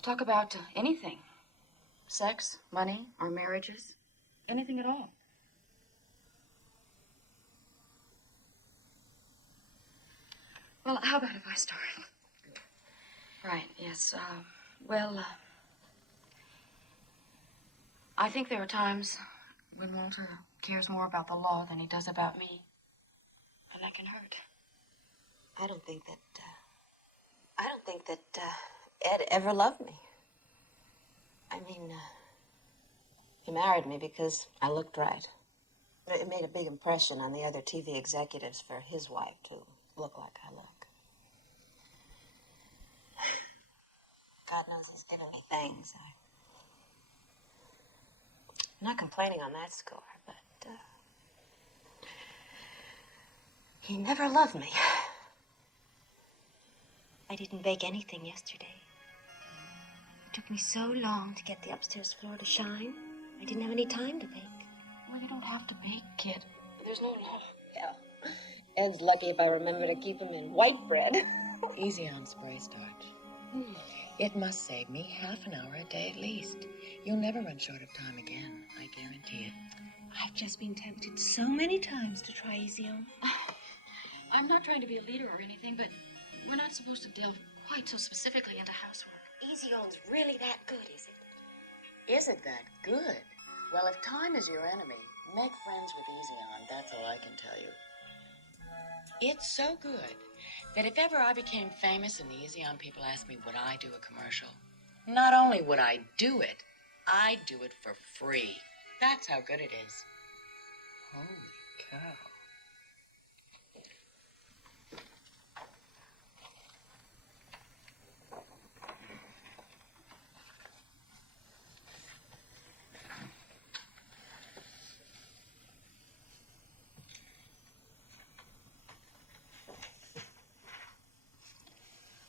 Talk about anything. Sex, money, our marriages. Anything at all. Well, how about if I start? Right, yes. I think there are times when Walter cares more about the law than he does about me. And that can hurt. I don't think that Ed ever loved me. I mean, he married me because I looked right. It made a big impression on the other TV executives for his wife to look like I look. God knows he's given me things. I'm not complaining on that score, but he never loved me. I didn't bake anything yesterday. It took me so long to get the upstairs floor to shine. I didn't have any time to bake. Well, you don't have to bake, kid. There's no law. Hell, Ed's lucky if I remember to keep him in white bread. Easy on spray starch. It must save me half an hour a day at least. You'll never run short of time again, I guarantee it. I've just been tempted so many times to try Easy On. I'm not trying to be a leader or anything, but we're not supposed to delve quite so specifically into housework. Easy On's really that good, is it? Is it that good? Well, if time is your enemy, make friends with Easy On. That's all I can tell you. It's so good that if ever I became famous and the Easy On people asked me would I do a commercial, not only would I do it, I'd do it for free. That's how good it is. Holy cow.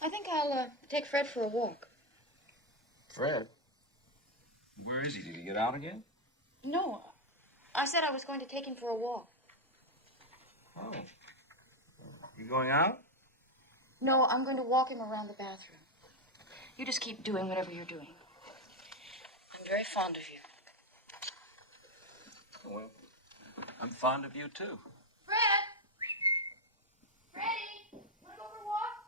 I think I'll take Fred for a walk. Fred? Where is he? Did he get out again? No, I said I was going to take him for a walk. Oh. You going out? No, I'm going to walk him around the bathroom. You just keep doing whatever you're doing. I'm very fond of you. Well, I'm fond of you, too. Fred! Freddie! Want to go for a walk?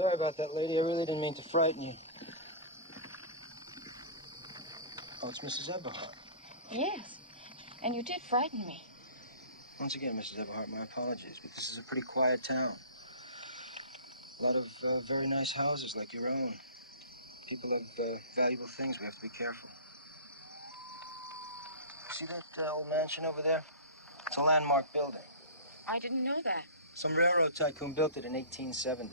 Sorry about that, lady. I really didn't mean to frighten you. Oh, it's Mrs. Eberhart. Yes. And you did frighten me. Once again, Mrs. Eberhart, my apologies, but this is a pretty quiet town. A lot of very nice houses like your own. People have valuable things. We have to be careful. See that old mansion over there? It's a landmark building. I didn't know that. Some railroad tycoon built it in 1870.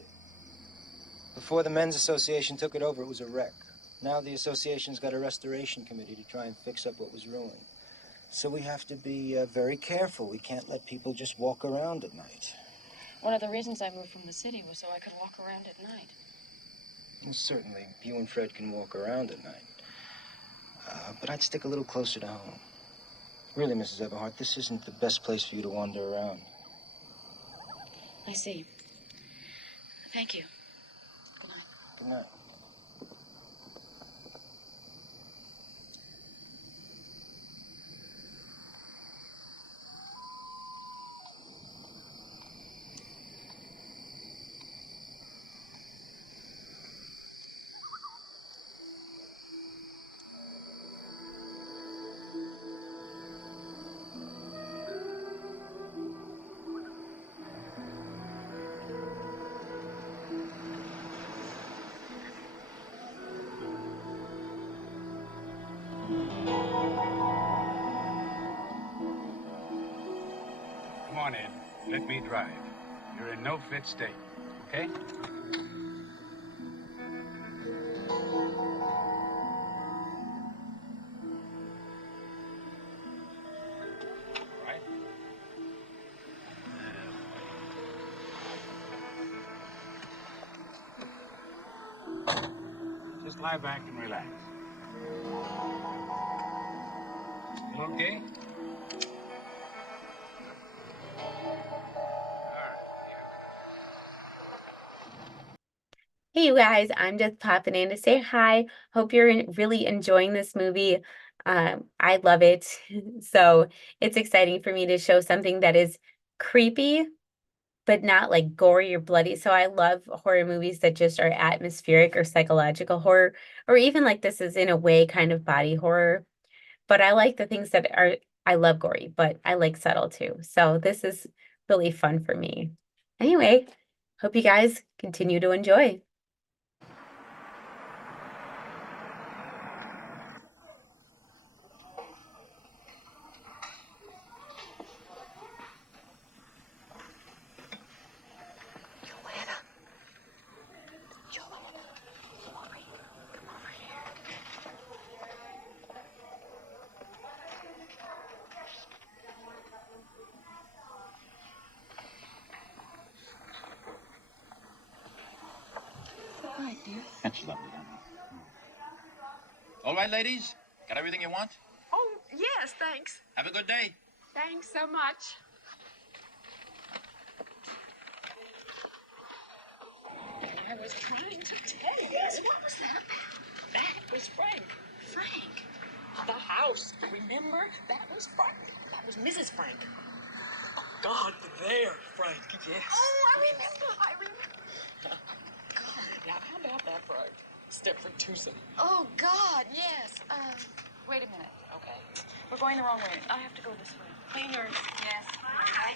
Before the Men's Association took it over, it was a wreck. Now the association's got a restoration committee to try and fix up what was ruined. So we have to be very careful. We can't let people just walk around at night. One of the reasons I moved from the city was so I could walk around at night. Well, certainly, you and Fred can walk around at night. But I'd stick a little closer to home. Really, Mrs. Eberhart, this isn't the best place for you to wander around. I see. Thank you. Good night. Good night. Come on in. Let me drive. You're in no fit state, okay? Right? Just lie back and relax. You okay? Hey, you guys, I'm just popping in to say hi. Hope you're really enjoying this movie. I love it. So it's exciting for me to show something that is creepy, but not like gory or bloody. So I love horror movies that just are atmospheric or psychological horror, or even like this is in a way kind of body horror. But I like the things that are, I love gory, but I like subtle too. So this is really fun for me. Anyway, hope you guys continue to enjoy. Hi, dear. That's lovely, honey. All right, ladies? Got everything you want? Oh, yes, thanks. Have a good day. Thanks so much. I was trying to tell you. Yes, what was that? That was Frank. Frank. The house. Remember? That was Frank. That was Mrs. Frank. God, there, Frank. Yes. Oh, I remember. Now, how about that for a Stepford twosome? Oh, God, yes. Wait a minute. Okay. We're going the wrong way. I have to go this way. Cleaners. Yes. Hi.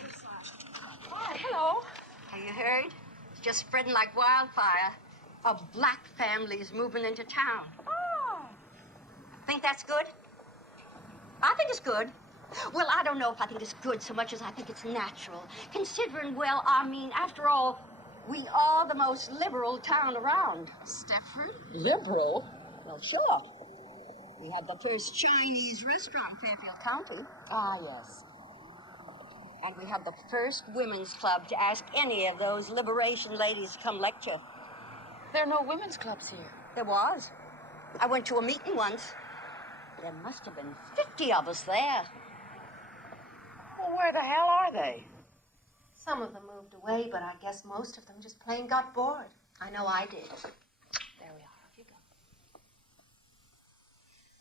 Hi, hello. Have you heard? It's just spreading like wildfire. A black family is moving into town. Oh. Think that's good? I think it's good. Well, I don't know if I think it's good so much as I think it's natural. Considering, well, I mean, after all, we are the most liberal town around. Stepford? Liberal? Well, sure. We had the first Chinese restaurant in Fairfield County. Ah, yes. And we had the first women's club to ask any of those liberation ladies to come lecture. There are no women's clubs here. There was. I went to a meeting once. There must have been 50 of us there. Well, where the hell are they? Some of them moved away, but I guess most of them just plain got bored. I know I did. There we are. Here you go.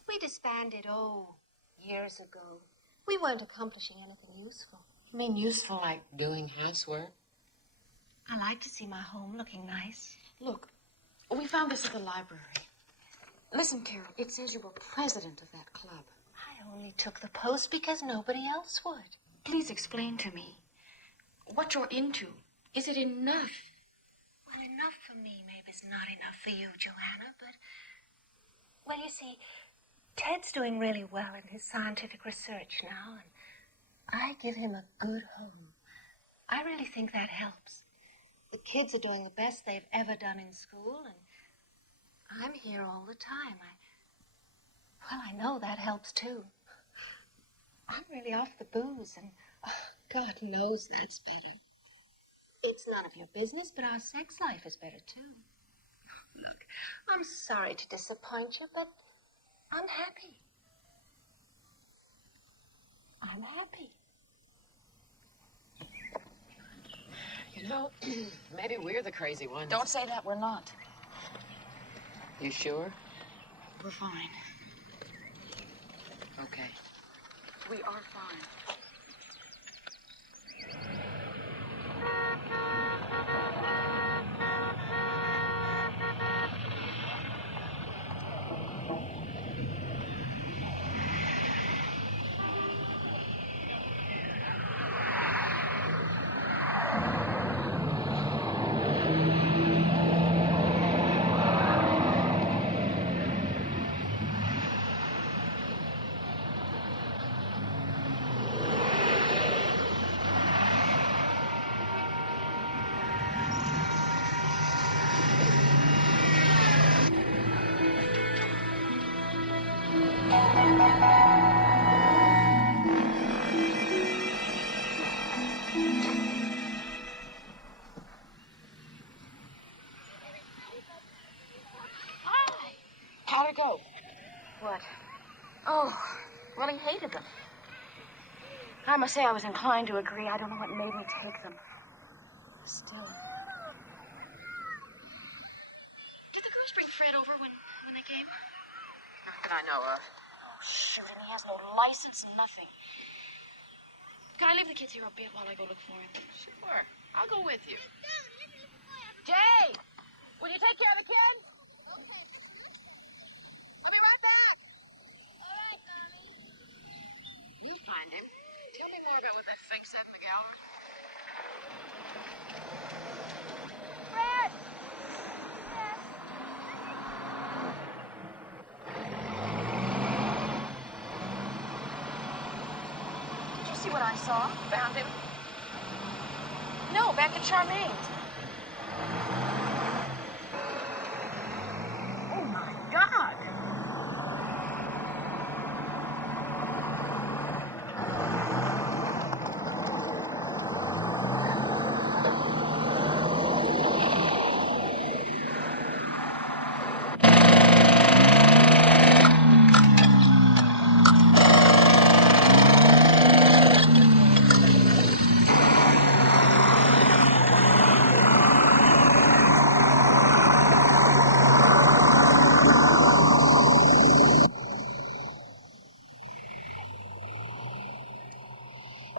We disbanded, years ago. We weren't accomplishing anything useful. You mean useful like doing housework? I like to see my home looking nice. Look, we found this at the library. Listen, Carol, it says you were president of that club. I only took the post because nobody else would. Please explain to me what you're into. Is it enough? Well, enough for me maybe is not enough for you, Joanna, but... Well, you see, Ted's doing really well in his scientific research now, and I give him a good home. I really think that helps. The kids are doing the best they've ever done in school, and I'm here all the time. I know that helps, too. I'm really off the booze, and God knows that's better. It's none of your business, but our sex life is better, too. Look, I'm sorry to disappoint you, but I'm happy. I'm happy. You know, maybe we're the crazy ones. Don't say that, we're not. You sure? We're fine. Okay. We are fine. How'd it go? What? Oh, well, he hated them. I must say I was inclined to agree. I don't know what made me take them. Still. Did the girls bring Fred over when they came? Not that I know of. Oh, shoot, and he has no license, nothing. Can I leave the kids here a bit while I go look for him? Sure. I'll go with you. Jay! Will you take care of the kids? I'll be right back. All right, Mommy. You find him. Tell me more about what that fake said in the gallery. Fred! Did you see what I saw? Found him? No, back at Charmaine's. Oh, my God.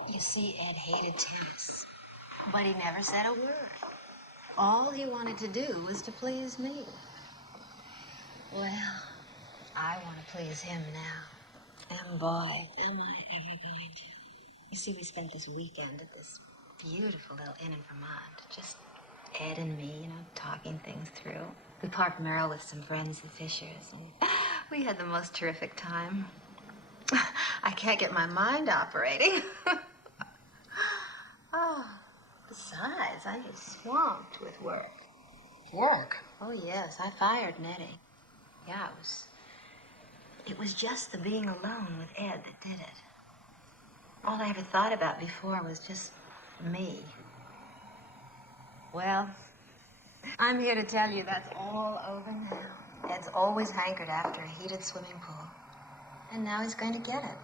You see, Ed hated tennis, but he never said a word. All he wanted to do was to please me. Well, I want to please him now. And boy, am I ever going to. You see, we spent this weekend at this beautiful little inn in Vermont. Just Ed and me, talking things through. We parked Merrill with some friends, the Fishers, and we had the most terrific time. I can't get my mind operating. Oh, besides, I'm just swamped with work. Work? Oh, yes, I fired Nettie. Yeah, it was just the being alone with Ed that did it. All I ever thought about before was just me. Well, I'm here to tell you that's all over now. Ed's always hankered after a heated swimming pool. And now he's going to get it.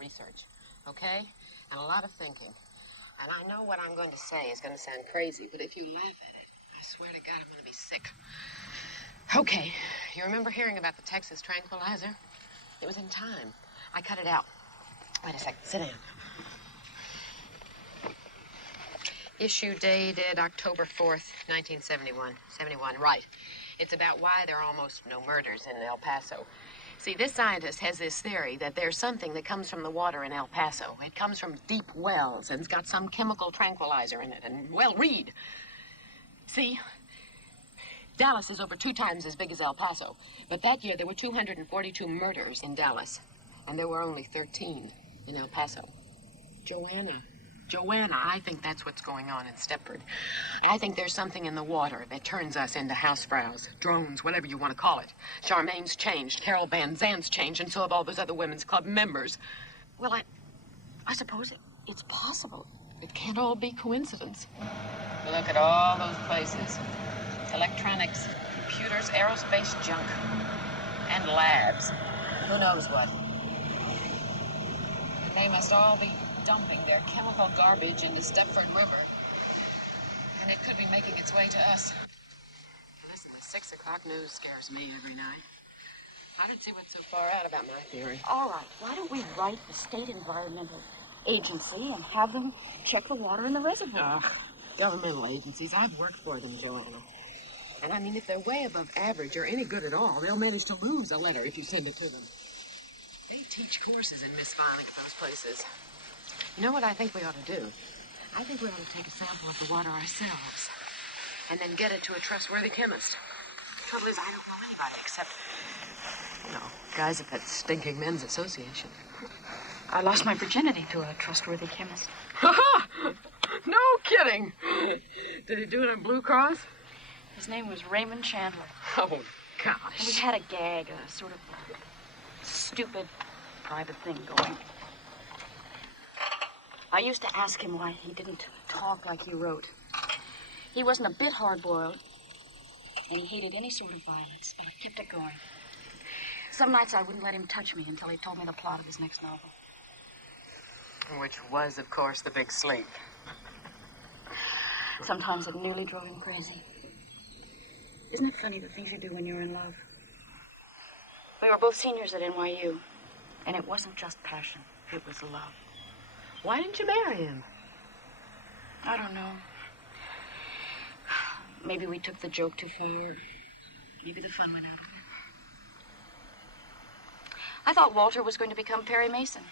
research, okay? And a lot of thinking. And I know what I'm going to say is going to sound crazy, but if you laugh at it, I swear to God, I'm going to be sick. Okay, you remember hearing about the Texas tranquilizer? It was in Time. I cut it out. Wait a sec, sit down. Issue dated October 4th, 1971. 71, right. It's about why there are almost no murders in El Paso. See, this scientist has this theory that there's something that comes from the water in El Paso. It comes from deep wells, and it's got some chemical tranquilizer in it. And, well, read. See, Dallas is over 2 times as big as El Paso. But that year, there were 242 murders in Dallas, and there were only 13 in El Paso. Joanna, I think that's what's going on in Stepford. I think there's something in the water that turns us into housefrows, drones, whatever you want to call it. Charmaine's changed, Carol Van Zandt's changed, and so have all those other women's club members. Well, I suppose it's possible. It can't all be coincidence. Look at all those places. Electronics, computers, aerospace junk, and labs. Who knows what? And they must all be dumping their chemical garbage into Stepford River. And it could be making its way to us. Listen, the 6 o'clock news scares me every night. I don't see what's so far out about my theory. All right, why don't we write the State Environmental Agency and have them check the water in the reservoir? Governmental agencies, I've worked for them, Joanna. And I mean, if they're way above average or any good at all, they'll manage to lose a letter if you send it to them. They teach courses in misfiling at those places. You know what I think we ought to do? I think we ought to take a sample of the water ourselves and then get it to a trustworthy chemist. The trouble is, I don't know anybody except, you know, guys at that stinking men's association. I lost my virginity to a trustworthy chemist. Ha-ha! No kidding! Did he do it on Blue Cross? His name was Raymond Chandler. Oh, gosh. And we had a gag, a sort of stupid private thing going. I used to ask him why he didn't talk like he wrote. He wasn't a bit hard-boiled, and he hated any sort of violence, but I kept it going. Some nights I wouldn't let him touch me until he told me the plot of his next novel. Which was, of course, The Big Sleep. Sometimes it nearly drove him crazy. Isn't it funny the things you do when you're in love? We were both seniors at NYU, and it wasn't just passion, it was love. Why didn't you marry him? I don't know. Maybe we took the joke too far. Maybe the fun went out of it. I thought Walter was going to become Perry Mason.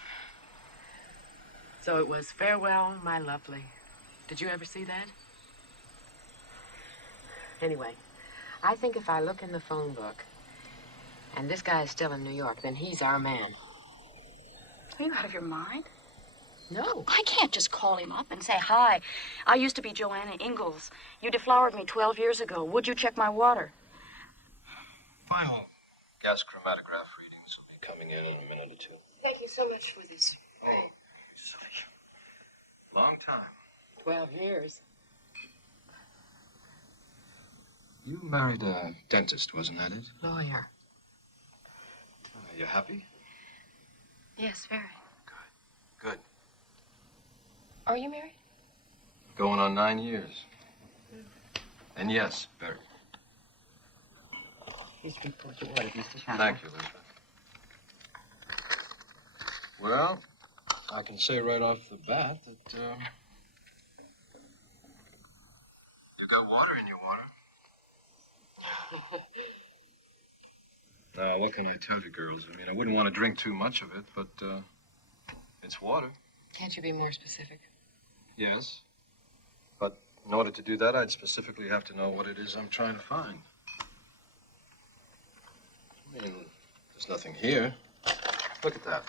So it was Farewell, My Lovely. Did you ever see that? Anyway, I think if I look in the phone book, and this guy is still in New York, then he's our man. Are you out of your mind? No. I can't just call him up and say, hi, I used to be Joanna Ingalls. You deflowered me 12 years ago. Would you check my water? Final gas chromatograph readings will be coming in a minute or two. Thank you so much for this. Oh, such a long time. 12 years. You married a dentist, wasn't that it? Lawyer. Are you happy? Yes, very. Good. Are you married? Going on 9 years. And yes, very. Please report your orders, Mr. Chandler. Thank you, Elizabeth. Well, I can say right off the bat that, you got water in your water. Now, what can I tell you, girls? I mean, I wouldn't want to drink too much of it, but, it's water. Can't you be more specific? Yes. But in order to do that, I'd specifically have to know what it is I'm trying to find. I mean, there's nothing here. Look at that.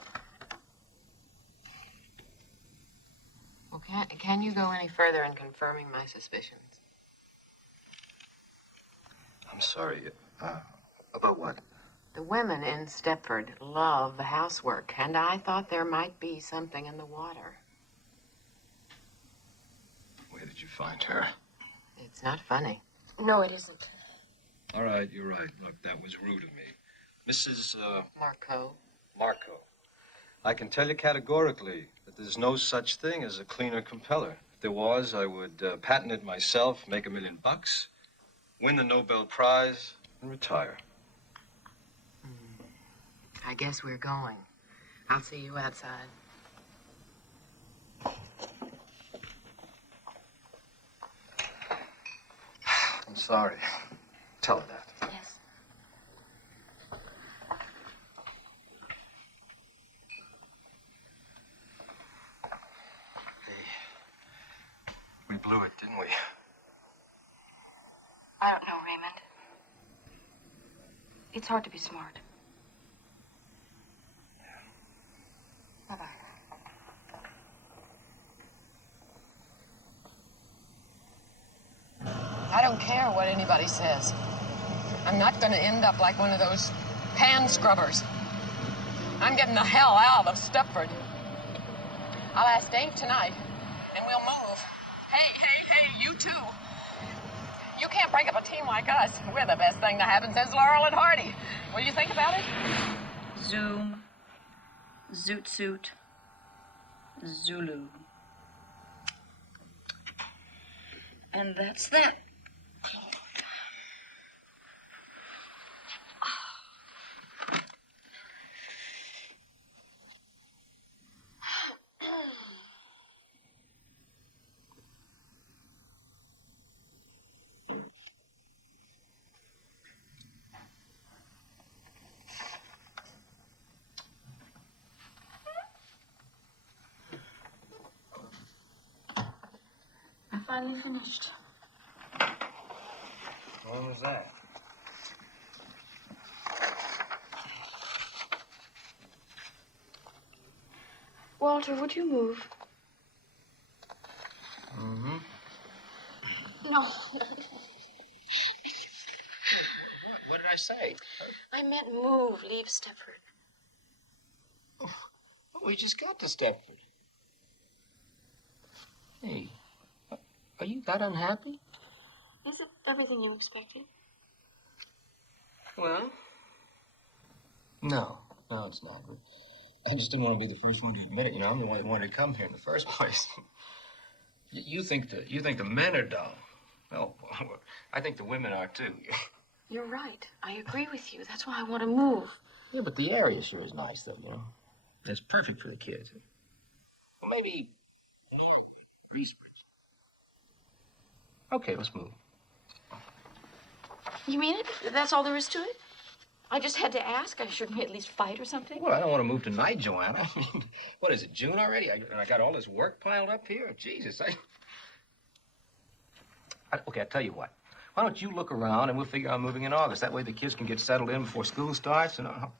Well, can you go any further in confirming my suspicions? I'm sorry. About what? The women in Stepford love the housework, and I thought there might be something in the water. Where did you find her? It's not funny. No, it isn't. All right, you're right. Look, that was rude of me. Mrs. Marco. Marco. I can tell you categorically that there's no such thing as a cleaner compeller. If there was, I would patent it myself, make $1 million, win the Nobel Prize, and retire. I guess we're going. I'll see you outside. I'm sorry. Tell her that. Yes. We blew it, didn't we? I don't know, Raymond. It's hard to be smart. Bye-bye. I don't care what anybody says. I'm not going to end up like one of those pan scrubbers. I'm getting the hell out of Stepford. I'll ask Dave tonight, and we'll move. Hey, you too. You can't break up a team like us. We're the best thing to happen since Laurel and Hardy. Will you think about it? Zoom. Zoot suit. Zulu. And that's that. I finally finished. When was that? Walter, would you move? Mm-hmm. No. What did I say? I meant move. Leave Stepford. Oh, we just got to Stepford. Hey, are you that unhappy? Is it everything you expected? Well, no, it's not. I just didn't want to be the first one to admit it. You know, I'm the one that wanted to come here in the first place. You think the men are dull? No, I think the women are too. You're right. I agree with you. That's why I want to move. Yeah, but the area sure is nice, though. You know, it's perfect for the kids. Well, maybe Greasebridge. Okay, let's move. You mean it? That's all there is to it? I just had to ask. I shouldn't we at least fight or something? Well, I don't want to move tonight, Joanna. I mean, what is it, June already? I got all this work piled up here. Jesus, okay, I'll tell you what. Why don't you look around and we'll figure out moving in August. That way the kids can get settled in before school starts. And oh,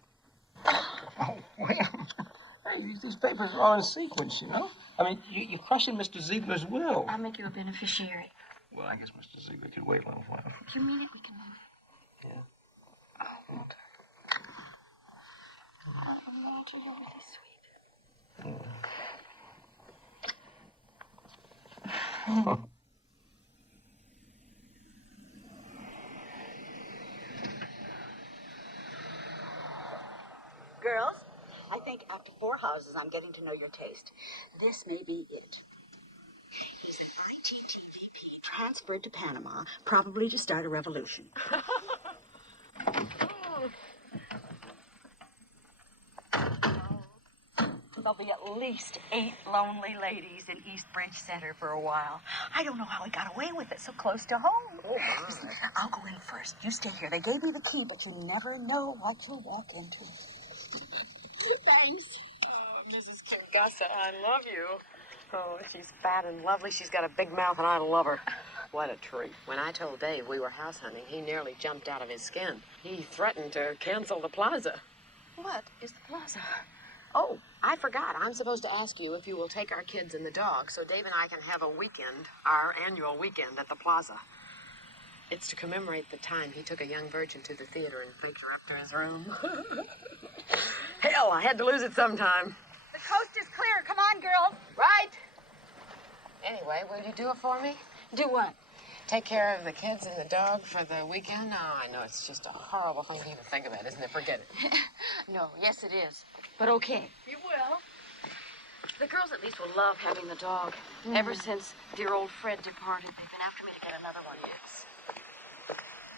wait. Hey, these papers are all in sequence, you know? I mean, you're crushing Mr. Ziegler's will. I'll make you a beneficiary. Well, I guess Mr. Ziegler could wait a little while. If you mean it, we can move. Yeah. Oh, Walter. Oh, Walter, you're really sweet. Girls, I think after 4 houses, I'm getting to know your taste. This may be it. He's a 19 TVP, transferred to Panama, probably to start a revolution. There'll be at least 8 lonely ladies in East Bridge Center for a while. I don't know how he got away with it so close to home. Oh, my. I'll go in first. You stay here. They gave me the key, but you never know what you'll walk into. Thanks. Oh, Mrs. Kingassa, I love you. Oh, she's fat and lovely. She's got a big mouth, and I love her. What a treat. When I told Dave we were house hunting, he nearly jumped out of his skin. He threatened to cancel the plaza. What is the plaza? Oh, I forgot. I'm supposed to ask you if you will take our kids and the dog so Dave and I can have a weekend, our annual weekend at the plaza. It's to commemorate the time he took a young virgin to the theater and faked her up to his room. Hell, I had to lose it sometime. The coast is clear. Come on, girls. Right. Anyway, will you do it for me? Do what? Take care of the kids and the dog for the weekend? Oh, I know it's just a horrible thing to even think about, isn't it? Forget it. No, yes it is. But okay. You will? The girls at least will love having the dog. Ever since dear old Fred departed, they've been after me to get another one. Yes.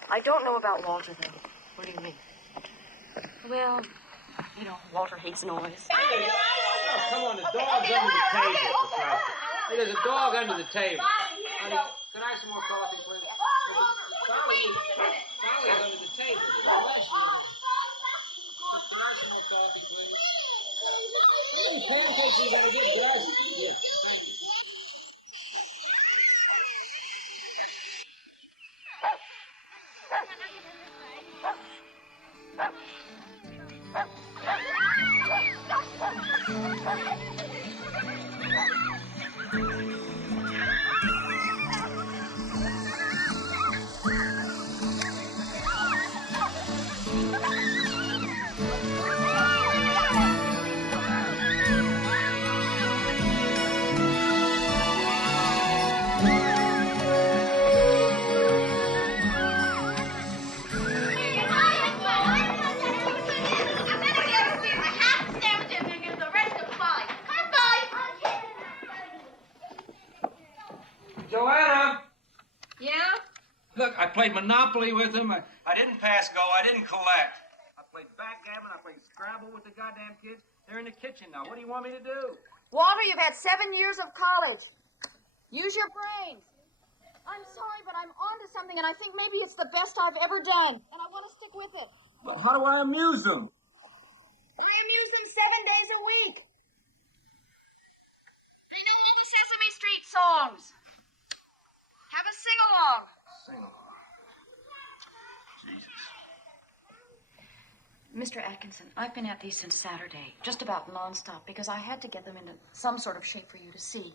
I don't know about Walter, though. What do you mean? Well, you know, Walter hates noise. Oh, come on, the dog's under the table. For Christ's sake. Hey, there's a dog under the table. Honey, could I have some more coffee, please? Dolly's under the table. Bless you. Could I have some more coffee, please? How many pancakes are you gonna get? Could I have... Yeah, thank you. Joanna! Yeah? Look, I played Monopoly with him. I didn't pass go. I didn't collect. I played backgammon. I played Scrabble with the goddamn kids. They're in the kitchen now. What do you want me to do? Walter, you've had 7 years of college. Use your brains. I'm sorry, but I'm onto something, and I think maybe it's the best I've ever done, and I want to stick with it. Well, how do I amuse them? I amuse them 7 days a week. I know all the Sesame Street songs. Have a sing-along. Sing-along. Jesus. Mr. Atkinson, I've been at these since Saturday, just about nonstop, because I had to get them into some sort of shape for you to see.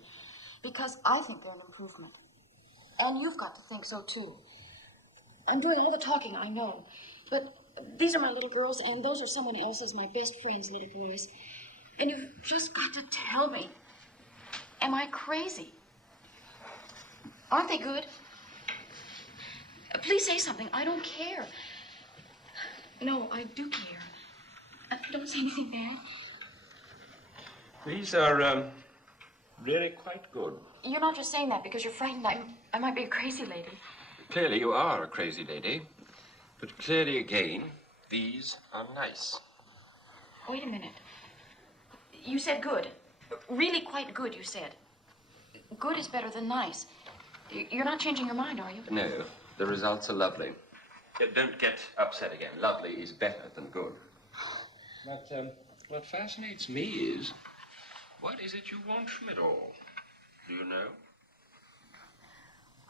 Because I think they're an improvement. And you've got to think so, too. I'm doing all the talking, I know. But these are my little girls, and those are someone else's, my best friend's little boys. And you've just got to tell me, am I crazy? Aren't they good? Please say something. I don't care. No, I do care. Don't say anything bad. These are, really quite good. You're not just saying that because you're frightened I might be a crazy lady. Clearly you are a crazy lady. But clearly again, these are nice. Wait a minute. You said good. Really quite good, you said. Good is better than nice. You're not changing your mind, are you? No, the results are lovely. Don't get upset again. Lovely is better than good. But, what fascinates me is, what is it you want from it all? Do you know?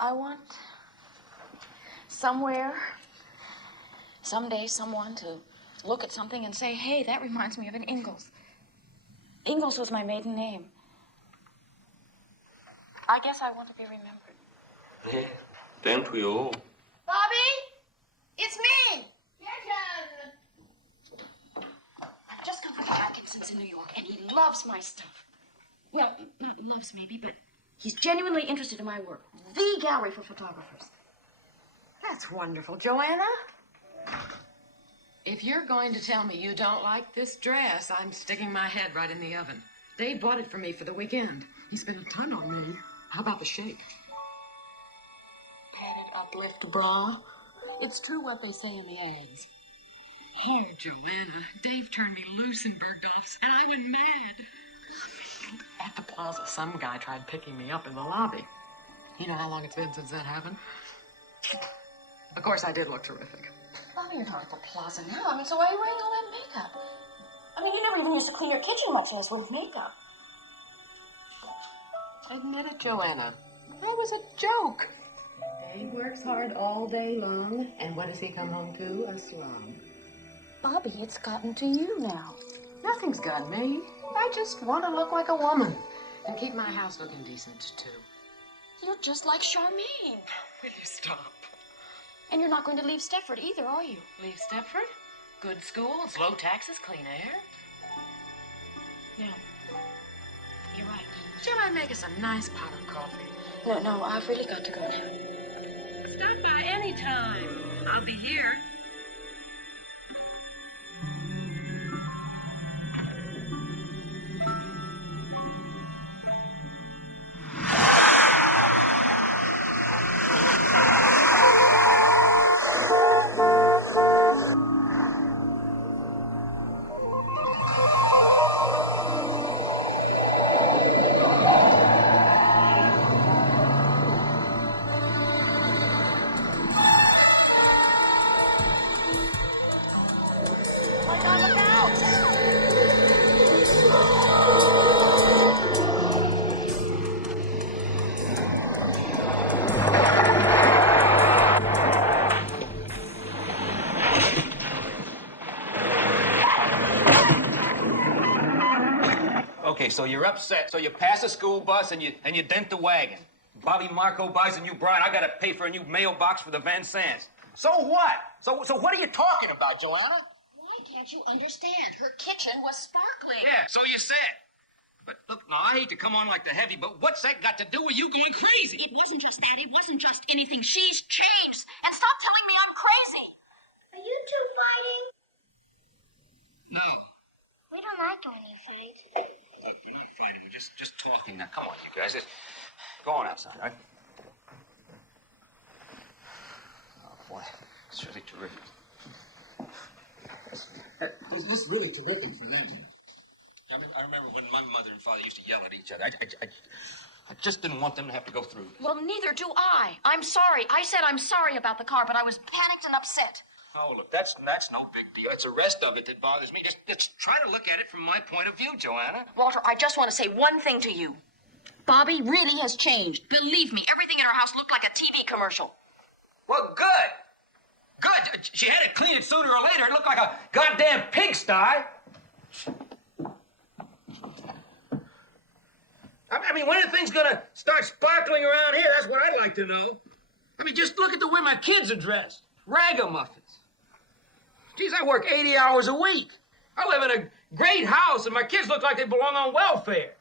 I want somewhere, someday, someone to look at something and say, hey, that reminds me of an Ingalls. Ingalls was my maiden name. I guess I want to be remembered. Yeah, don't we all? Bobby, it's me. I've just come from the Atkinsons in New York, and he loves my stuff. Well, not loves maybe, but he's genuinely interested in my work. The gallery for photographers. That's wonderful, Joanna. If you're going to tell me you don't like this dress, I'm sticking my head right in the oven. Dave bought it for me for the weekend. He spent a ton on me. How about the shape? Padded uplift bra. It's true what they say in the ads. Oh, Joanna, Dave turned me loose in Bergdorf's, and I went mad. At the plaza, some guy tried picking me up in the lobby. You know how long it's been since that happened? Of course, I did look terrific. Bobby, you're not at the plaza now. I mean, so why are you wearing all that makeup? I mean, you never even used to clean your kitchen much less with makeup. Admit it, Joanna. That was a joke. Dave works hard all day long, and what does he come home to? A slum. Bobby, it's gotten to you now. Nothing's got me. I just want to look like a woman and keep my house looking decent, too. You're just like Charmaine. Will you stop? And you're not going to leave Stepford either, are you? Leave Stepford? Good schools, low taxes, clean air. Yeah. You're right. Shall I make us a nice pot of coffee? No, I've really got to go now. Stop by any time. I'll be here. Okay, so you're upset. So you pass a school bus and you dent the wagon. Bobby Marco buys a new bride. I gotta pay for a new mailbox for the Van Sands. So what? So what are you talking about, Joanna? Why can't you understand? Her kitchen was sparkling. Yeah, so you said. But look, now I hate to come on like the heavy, but what's that got to do with you going crazy? It wasn't just that. It wasn't just anything. She's changed. And stop telling me I'm crazy. Are you two fighting? No. We don't like when you fight. Look, we're not fighting. We're just talking. Now, come on, you guys. Go on outside, all right? Oh, boy. It's really terrific. This is really terrific for them. I remember when my mother and father used to yell at each other. I just didn't want them to have to go through. Well, neither do I. I'm sorry. I said I'm sorry about the car, but I was panicked and upset. Oh, look, that's no big deal. It's the rest of it that bothers me. Just try to look at it from my point of view, Joanna. Walter, I just want to say one thing to you. Bobby really has changed. Believe me, everything in her house looked like a TV commercial. Well, good. Good. She had to clean it sooner or later. It looked like a goddamn pigsty. I mean, when are things gonna start sparkling around here? That's what I'd like to know. I mean, just look at the way my kids are dressed. Ragamuffins. Geez, I work 80 hours a week. I live in a great house, and my kids look like they belong on welfare.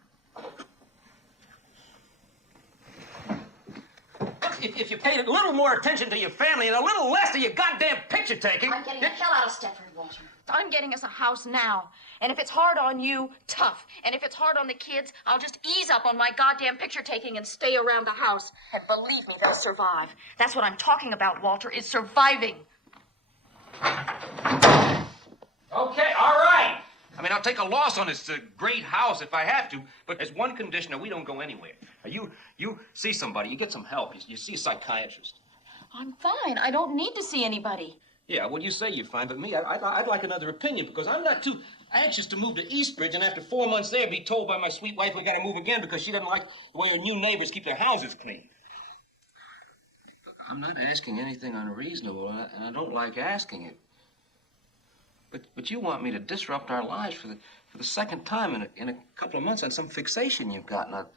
If you paid a little more attention to your family and a little less to your goddamn picture taking... I'm getting the hell out of Stepford, Walter. I'm getting us a house now. And if it's hard on you, tough. And if it's hard on the kids, I'll just ease up on my goddamn picture taking and stay around the house. And believe me, they'll survive. That's what I'm talking about, Walter, is surviving. Okay, all right. I mean, I'll take a loss on this great house if I have to, but there's one condition that we don't go anywhere. Now, you see somebody, you get some help, you see a psychiatrist. I'm fine. I don't need to see anybody. Yeah, well, you say you're fine, but me, I'd like another opinion, because I'm not too anxious to move to Eastbridge, and after 4 months there, be told by my sweet wife we gotta move again because she doesn't like the way her new neighbors keep their houses clean. Look, I'm not asking anything unreasonable, and I don't like asking it. But you want me to disrupt our lives for the second time in a couple of months on some fixation you've got. Now,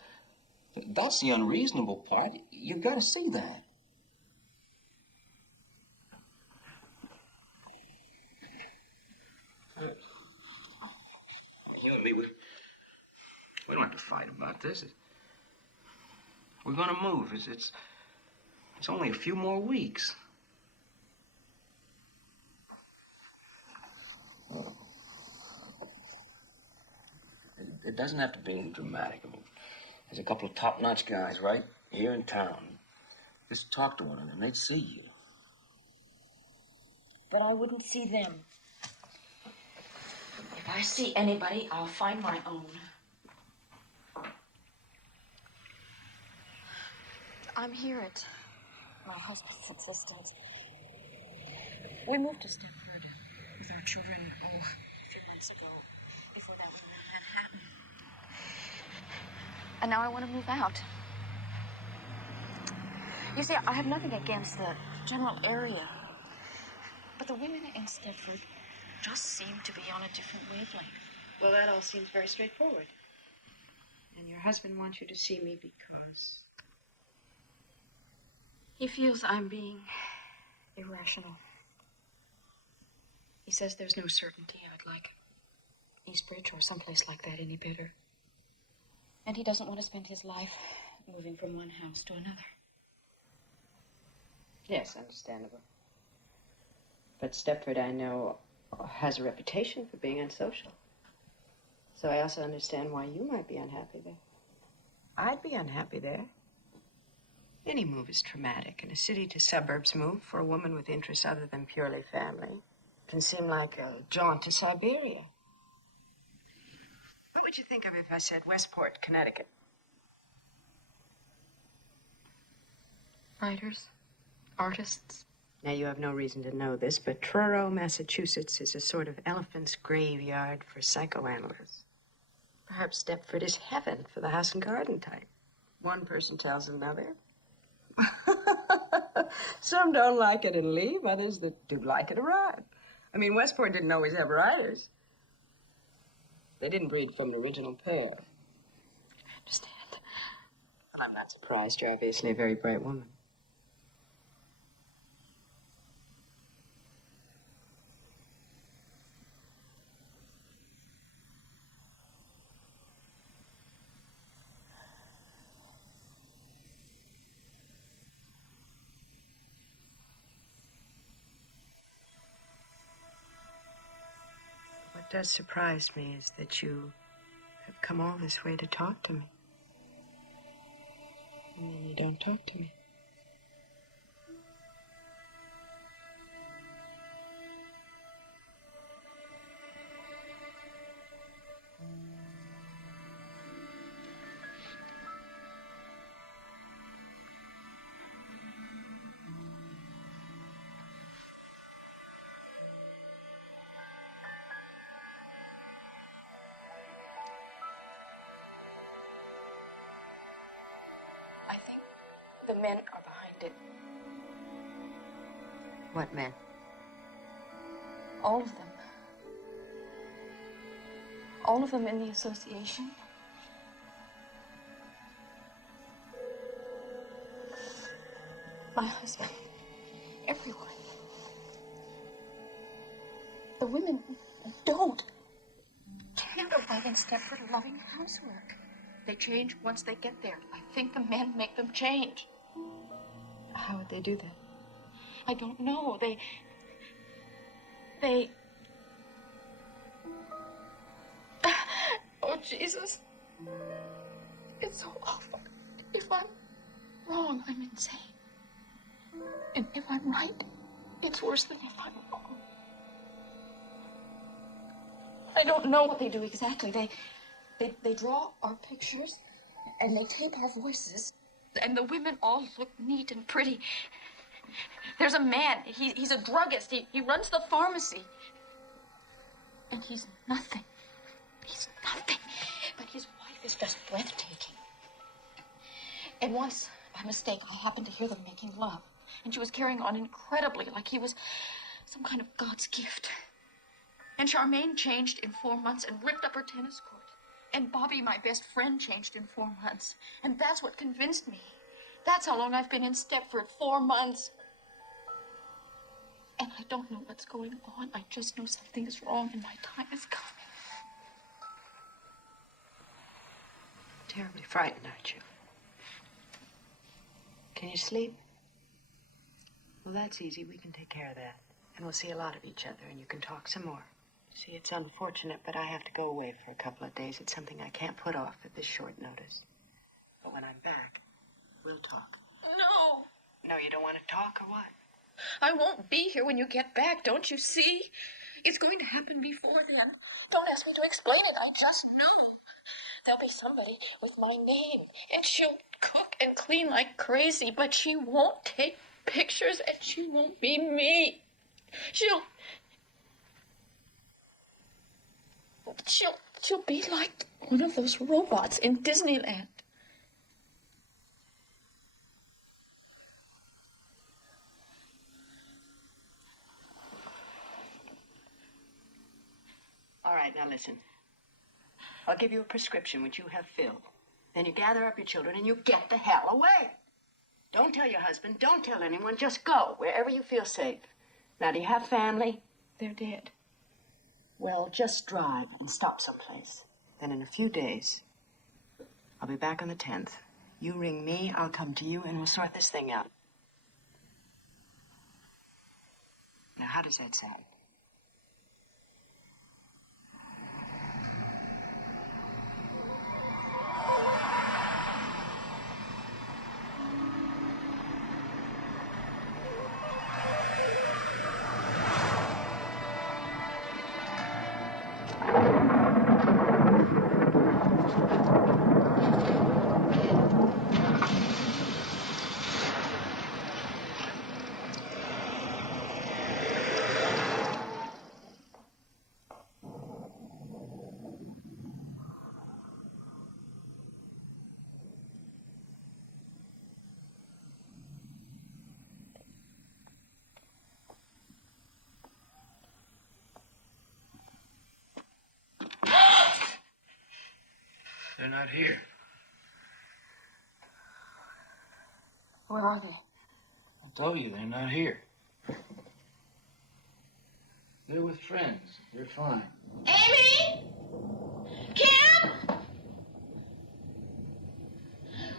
that's the unreasonable part. You've got to see that. You and me, we don't have to fight about this. We're going to move. It's only a few more weeks. It doesn't have to be anything dramatic. I mean, there's a couple of top-notch guys right here in town. Just talk to one of them, they'd see you. But I wouldn't see them. If I see anybody, I'll find my own. I'm here at my husband's insistence. We moved to Stepford with our children, a few months ago. Before that, we were in Manhattan. And now I want to move out. You see, I have nothing against the general area. But the women in Stepford just seem to be on a different wavelength. Well, that all seems very straightforward. And your husband wants you to see me because... He feels I'm being irrational. He says there's no certainty I'd like Eastbridge or someplace like that any better. And he doesn't want to spend his life moving from one house to another. Yes, understandable. But Stepford, I know, has a reputation for being unsocial. So I also understand why you might be unhappy there. I'd be unhappy there. Any move is traumatic, and a city to suburbs move for a woman with interests other than purely family can seem like a jaunt to Siberia. What would you think of if I said Westport, Connecticut? Writers, artists. Now, you have no reason to know this, but Truro, Massachusetts is a sort of elephant's graveyard for psychoanalysts. Perhaps Stepford is heaven for the house and garden type. One person tells another. Some don't like it and leave, others that do like it arrive. I mean, Westport didn't always have writers. They didn't breed from an original pair. I understand. Well, I'm not surprised. You're obviously a very bright woman. What does surprise me is that you have come all this way to talk to me. And then you don't talk to me. I think the men are behind it. What men? All of them. All of them in the association. My husband. Everyone. The women don't. Can't arrive in Stepford loving housework. They change once they get there. I think the men make them change. How would they do that? I don't know. They... Oh, Jesus. It's so awful. If I'm wrong, I'm insane. And if I'm right, it's worse than if I'm wrong. I don't know what they do exactly. They draw our pictures, and they tape our voices, and the women all look neat and pretty. There's a man. He's a druggist. He runs the pharmacy. And he's nothing. He's nothing. But his wife is just breathtaking. And once, by mistake, I happened to hear them making love. And she was carrying on incredibly, like he was some kind of God's gift. And Charmaine changed in 4 months and ripped up her tennis court. And Bobby, my best friend, changed in 4 months. And that's what convinced me. That's how long I've been in Stepford, 4 months. And I don't know what's going on. I just know something is wrong and my time is coming. Terribly frightened, aren't you? Can you sleep? Well, that's easy. We can take care of that. And we'll see a lot of each other, and you can talk some more. See, it's unfortunate, but I have to go away for a couple of days. It's something I can't put off at this short notice. But when I'm back, we'll talk. No. No, you don't want to talk, or what? I won't be here when you get back, don't you see? It's going to happen before then. Don't ask me to explain it. I just know. There'll be somebody with my name, and she'll cook and clean like crazy, but she won't take pictures, and she won't be me. She'll be like one of those robots in Disneyland. All right, now listen. I'll give you a prescription which you have filled. Then you gather up your children and you get the hell away. Don't tell your husband, don't tell anyone, just go wherever you feel safe. Now, do you have family? They're dead. Well, just drive and stop someplace. Then in a few days, I'll be back on the 10th. You ring me, I'll come to you, and we'll sort this thing out. Now, how does that sound? They're not here. Where are they? I told you, they're not here. They're with friends. They're fine. Amy? Kim?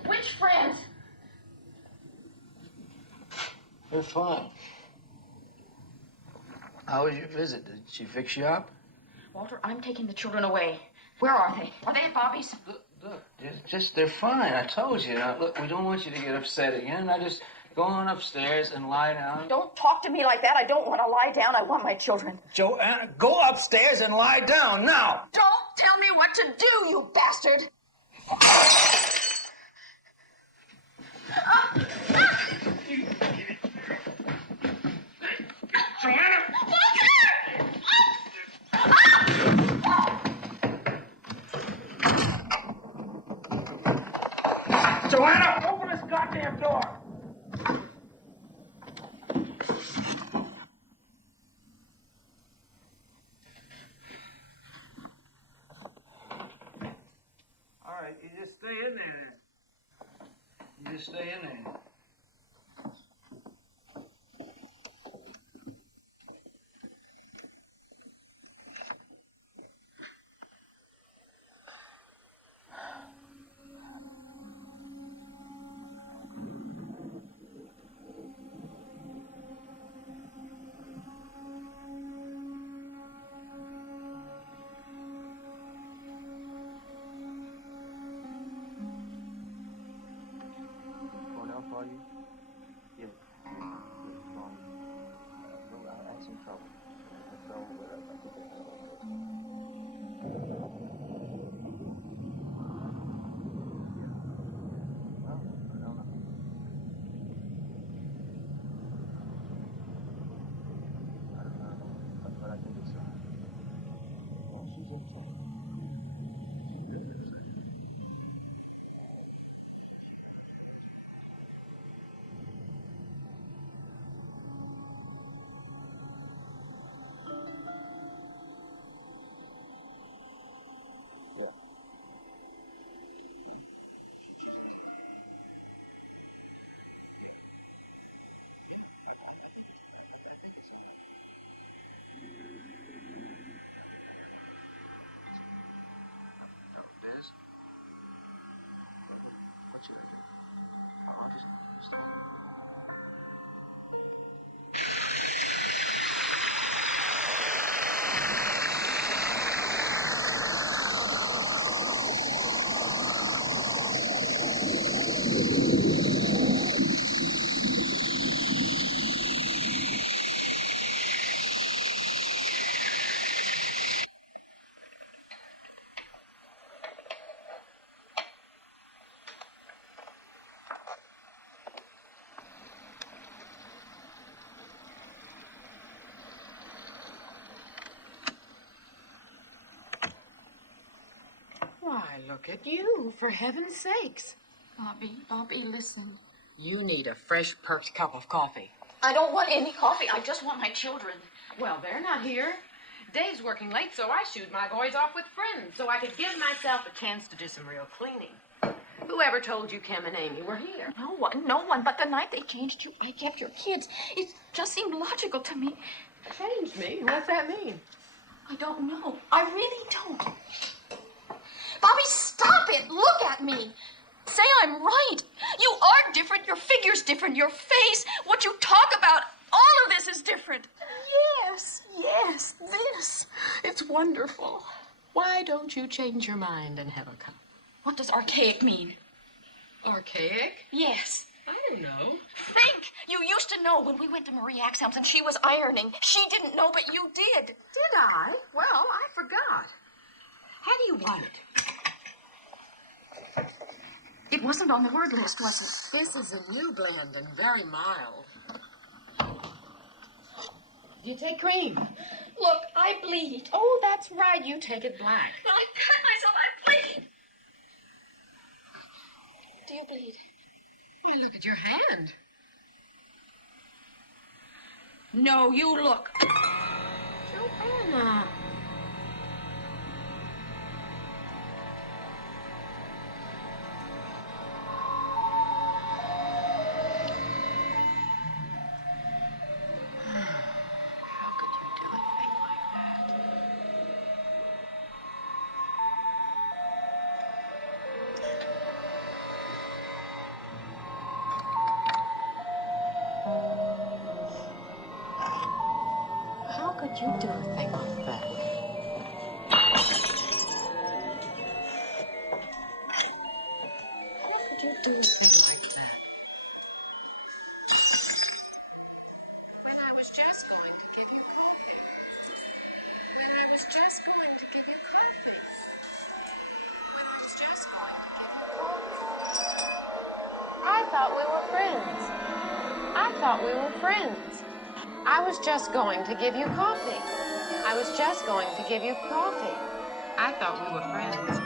Which friends? They're fine. How was your visit? Did she fix you up? Walter, I'm taking the children away. Where are they? Are they at Bobby's? Look, just they're fine. I told you. Now, look, we don't want you to get upset again. Now just go on upstairs and lie down. Don't talk to me like that. I don't want to lie down. I want my children. Joanna, go upstairs and lie down now. Don't tell me what to do, you bastard! Joanna! Joanna, open this goddamn door. All right, you just stay in there. You just stay in there. Call you? Yeah. I had some trouble. So, I think but I think it's well, she's okay. What should I do? I'll just stop. Why, look at you, for heaven's sakes. Bobby, listen. You need a fresh, perked cup of coffee. I don't want any coffee. I just want my children. Well, they're not here. Dave's working late, so I shooed my boys off with friends so I could give myself a chance to do some real cleaning. Whoever told you Kim and Amy were here? No one. But the night they changed you, I kept your kids. It just seemed logical to me. Changed me? What's that mean? I don't know. I really don't. Bobby, stop it. Look at me. Say I'm right. You are different. Your figure's different. Your face, what you talk about, all of this is different. Yes, this. It's wonderful. Why don't you change your mind and have a cup? What does archaic mean? Archaic? Yes. I don't know. Think. You used to know when we went to Marie Axel's and she was ironing. She didn't know, but you did. Did I? Well, I forgot. How do you want it? It wasn't on the word list, was it? This is a new blend and very mild. Do you take cream? Look, I bleed. Oh, that's right. You take it black. I cut myself. I bleed. Do you bleed? Why, look at your hand. No, you look. Joanna. could you do a thing like that? How could you do a thing like that? When I was just going to give you coffee. When I was just going to give you coffee. When I was just going to give you coffee. I thought we were friends. I thought we were friends. I was just going to give you coffee. I was just going to give you coffee. I thought we were friends.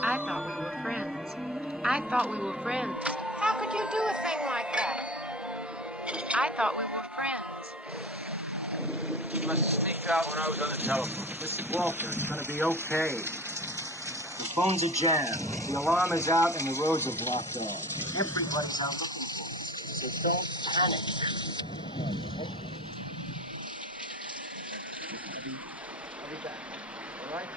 I thought we were friends. I thought we were friends. How could you do a thing like that? I thought we were friends. You must have sneaked out when I was on the telephone. Mr. Walter, it's gonna be okay. The phones are jammed. The alarm is out and the roads are blocked off. Everybody's out looking for us. So don't panic. I'll be back. All right?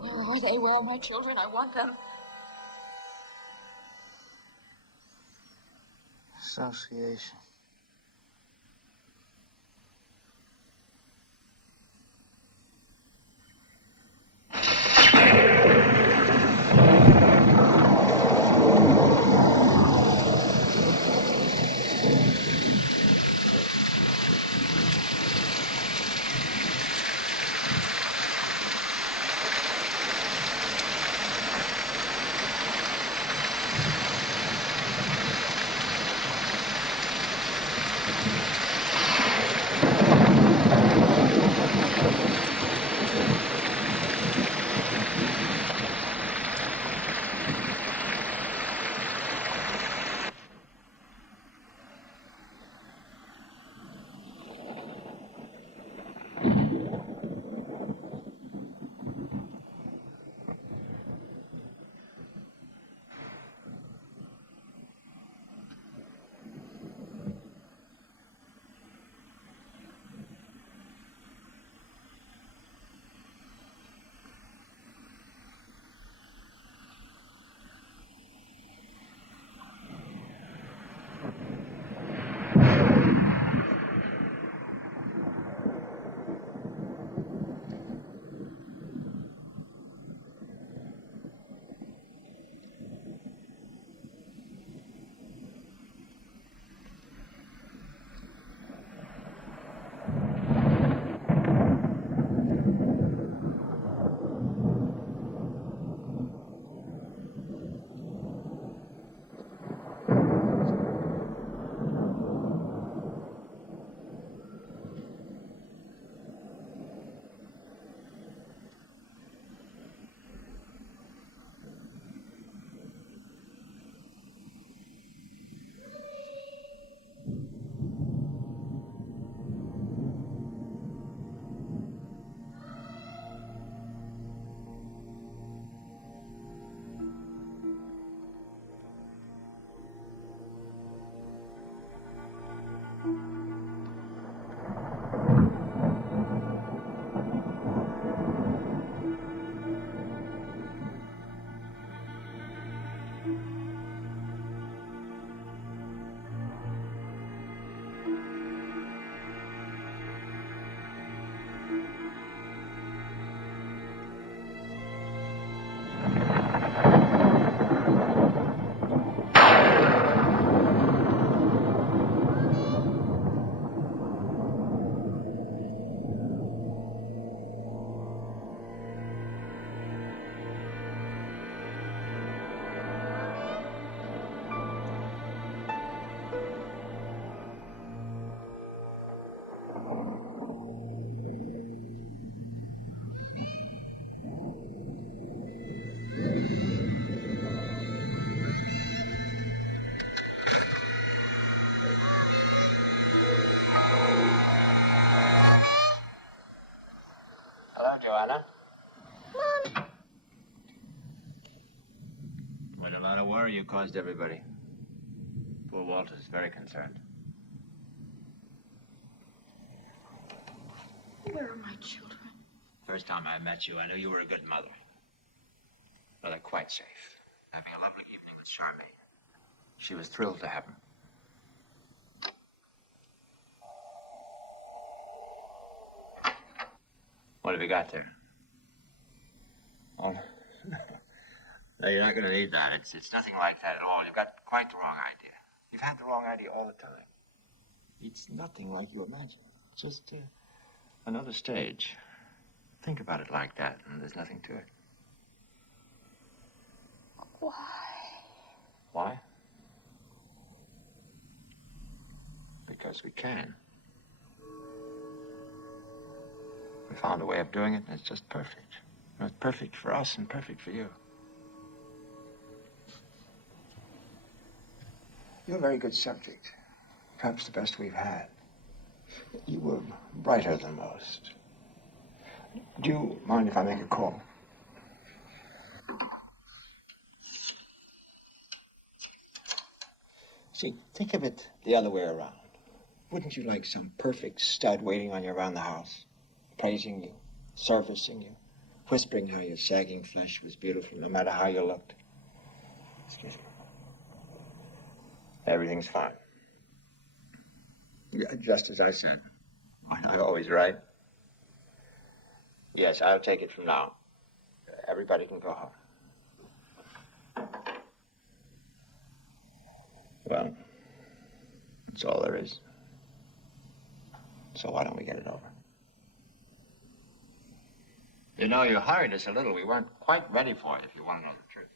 Where are they? Where are my children? I want them. Association. lot of worry you caused everybody. Poor Walter's very concerned. Where are my children? First time I met you, I knew you were a good mother. Well, they're quite safe. Having a lovely evening with Charmaine. She was thrilled to have him. What have you got there? Oh, no, you're not going to need that. It's nothing like that at all. You've got quite the wrong idea. You've had the wrong idea all the time. It's nothing like you imagine. It's just another stage. Think about it like that, and there's nothing to it. Why? Why? Because we can. We found a way of doing it, and it's just perfect. And it's perfect for us and perfect for you. You're a very good subject. Perhaps the best we've had. You were brighter than most. Do you mind if I make a call? See, think of it the other way around. Wouldn't you like some perfect stud waiting on you around the house, praising you, servicing you, whispering how your sagging flesh was beautiful no matter how you looked? Excuse me. Everything's fine. Yeah, just as I said. I'm always right. Yes, I'll take it from now. Everybody can go home. Well, that's all there is. So why don't we get it over? You know, you hurried us a little. We weren't quite ready for it, if you want to know the truth.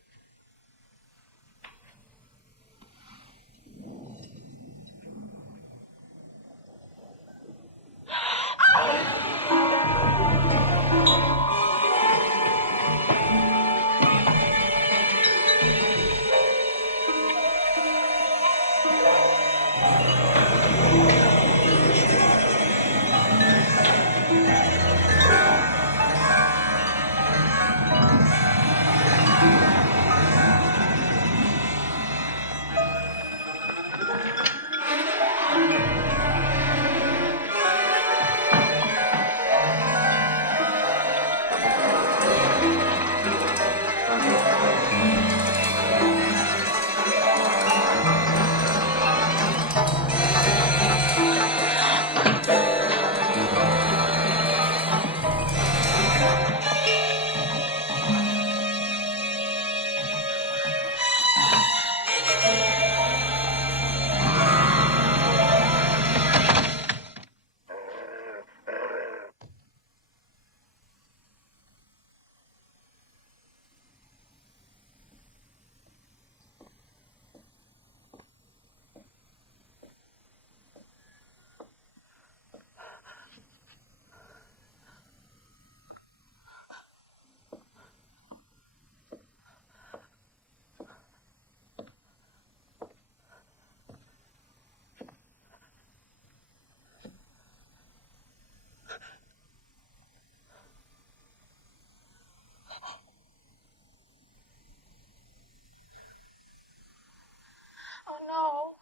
Oh, no.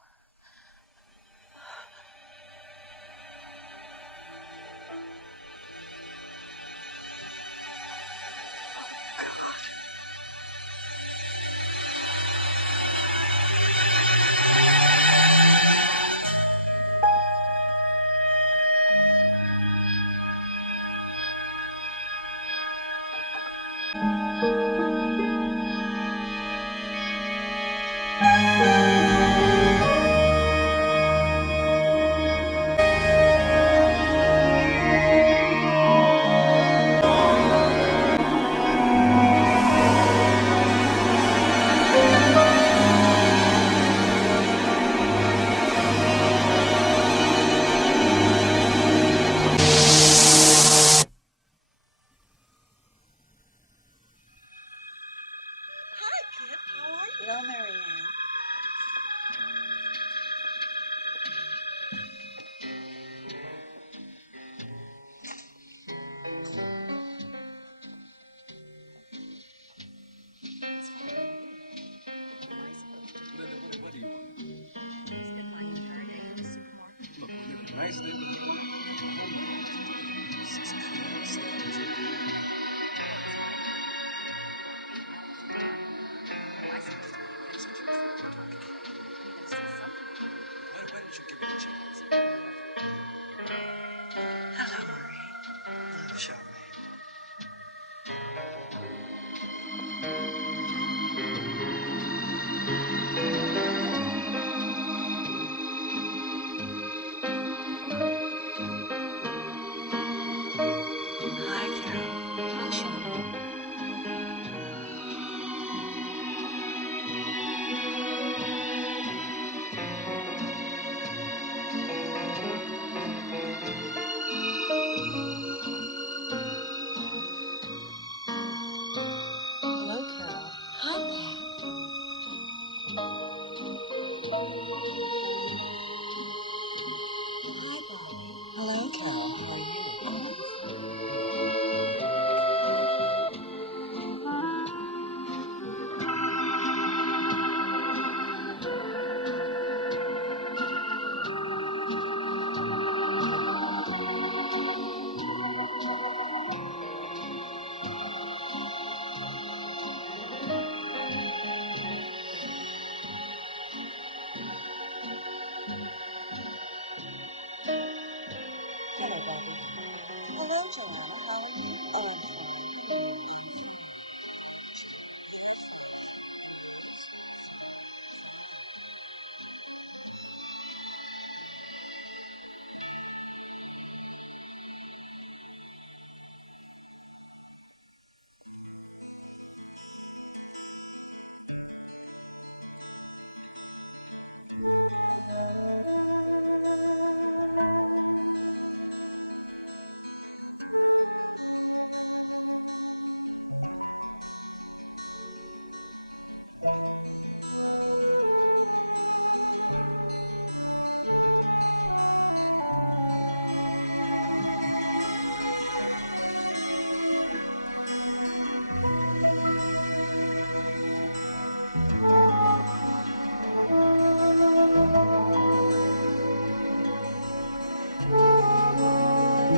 Hello, Marianne. nice neighborhood life. Why don't you give it a chance? Hello, Marie. Hello, Charmaine. Hi, Carol. Hi, Charmaine. Hello, Carol. Hi, Pat. Hi, Bobby. Hello, Carol. How are you? Hello, Bobby. Hello, Joanna. How are you? Oh, I'm fine.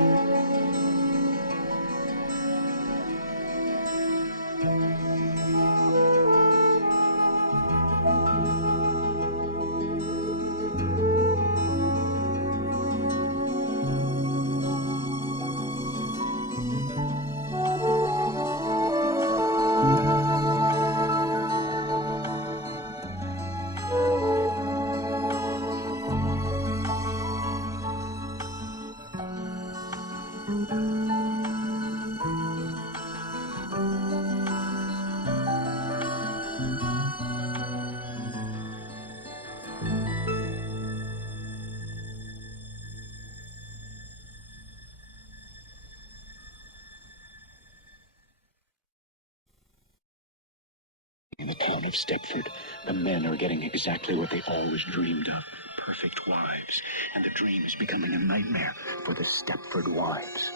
In the town of Stepford, the men are getting exactly what they always dreamed of. Perfect wives. And the dream is becoming a nightmare for the Stepford Wives.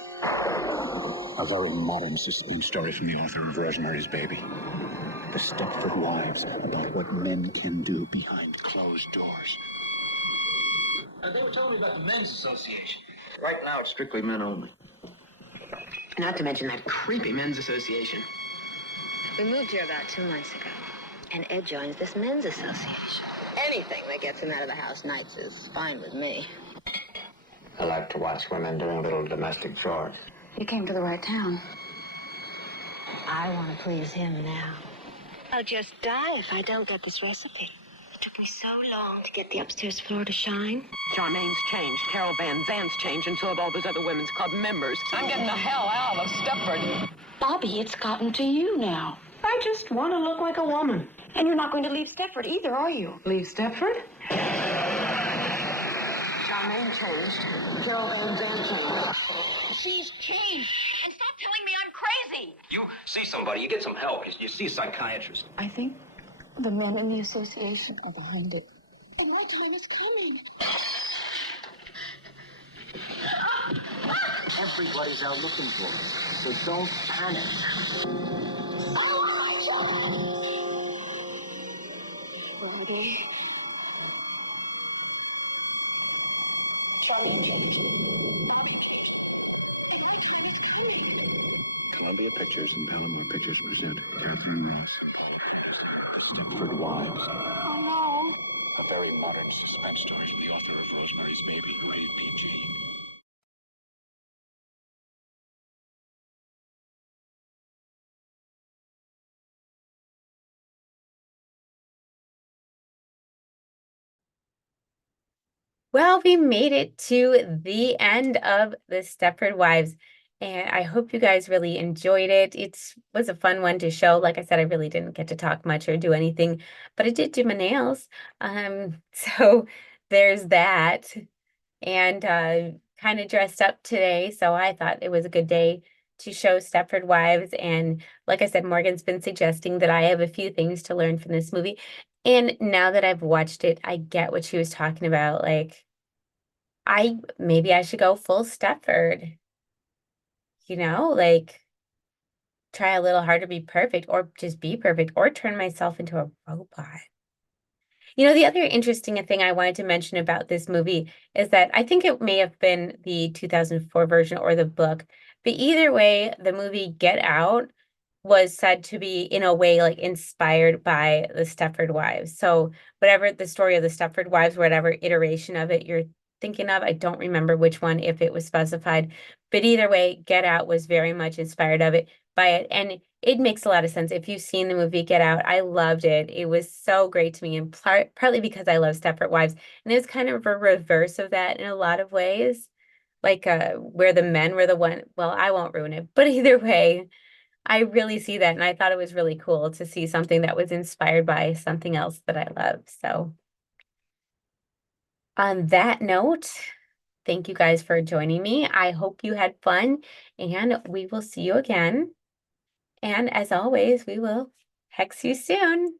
A very modern suspense story from the author of Rosemary's Baby. The Stepford Wives, about what men can do behind closed doors. They were telling me about the men's association. Right now, it's strictly men only. Not to mention that creepy men's association. We moved here about 2 months ago, and Ed joins this men's association. Anything that gets him out of the house nights is fine with me. I like to watch women doing little domestic chores. You came to the right town. I want to please him now. I'll just die if I don't get this recipe. It took me so long to get the upstairs floor to shine. Charmaine's changed, Carol Van Zandt's changed, and so have all those other women's club members. I'm getting the hell out of Stepford. Bobby, it's gotten to you now. I just want to look like a woman. And you're not going to leave Stepford either, are you? Leave Stepford? Charmaine changed. Carol Van Zandt changed. She's changed. And stop telling me I'm crazy. You see somebody, you get some help. You see a psychiatrist. I think the men in the association are behind it. And my time is coming. Everybody's out looking for her, so don't panic. Bobby. Charlene changed. Bobby changed. And my time is coming. Columbia Pictures and Palomar Pictures present Katharine Ross and Paula Prentiss, The Stepford Wives. Oh A very modern suspense story from the author of Rosemary's Baby, rated PG. Well, we made it to the end of the Stepford Wives, and I hope you guys really enjoyed it. It was a fun one to show. Like I said, I really didn't get to talk much or do anything, but I did do my nails. So there's that. And kind of dressed up today, so I thought it was a good day to show Stepford Wives. And like I said, Morgan's been suggesting that I have a few things to learn from this movie. And now that I've watched it, I get what she was talking about. Like, maybe I should go full Stepford, like try a little harder to be perfect, or just be perfect, or turn myself into a robot. The other interesting thing I wanted to mention about this movie is that I think it may have been the 2004 version or the book, but either way, the movie Get Out was said to be, in a way, like inspired by the Stepford Wives. So, whatever the story of the Stepford Wives, whatever iteration of it you're thinking of, I don't remember which one, if it was specified, but either way, Get Out was very much inspired by it. And it makes a lot of sense. If you've seen the movie Get Out, I loved it. It was so great to me, and partly because I love Stepford Wives. And it was kind of a reverse of that in a lot of ways, like where the men were the one. Well, I won't ruin it, but either way, I really see that. And I thought it was really cool to see something that was inspired by something else that I love. So, on that note, thank you guys for joining me. I hope you had fun, and we will see you again. And as always, we will hex you soon.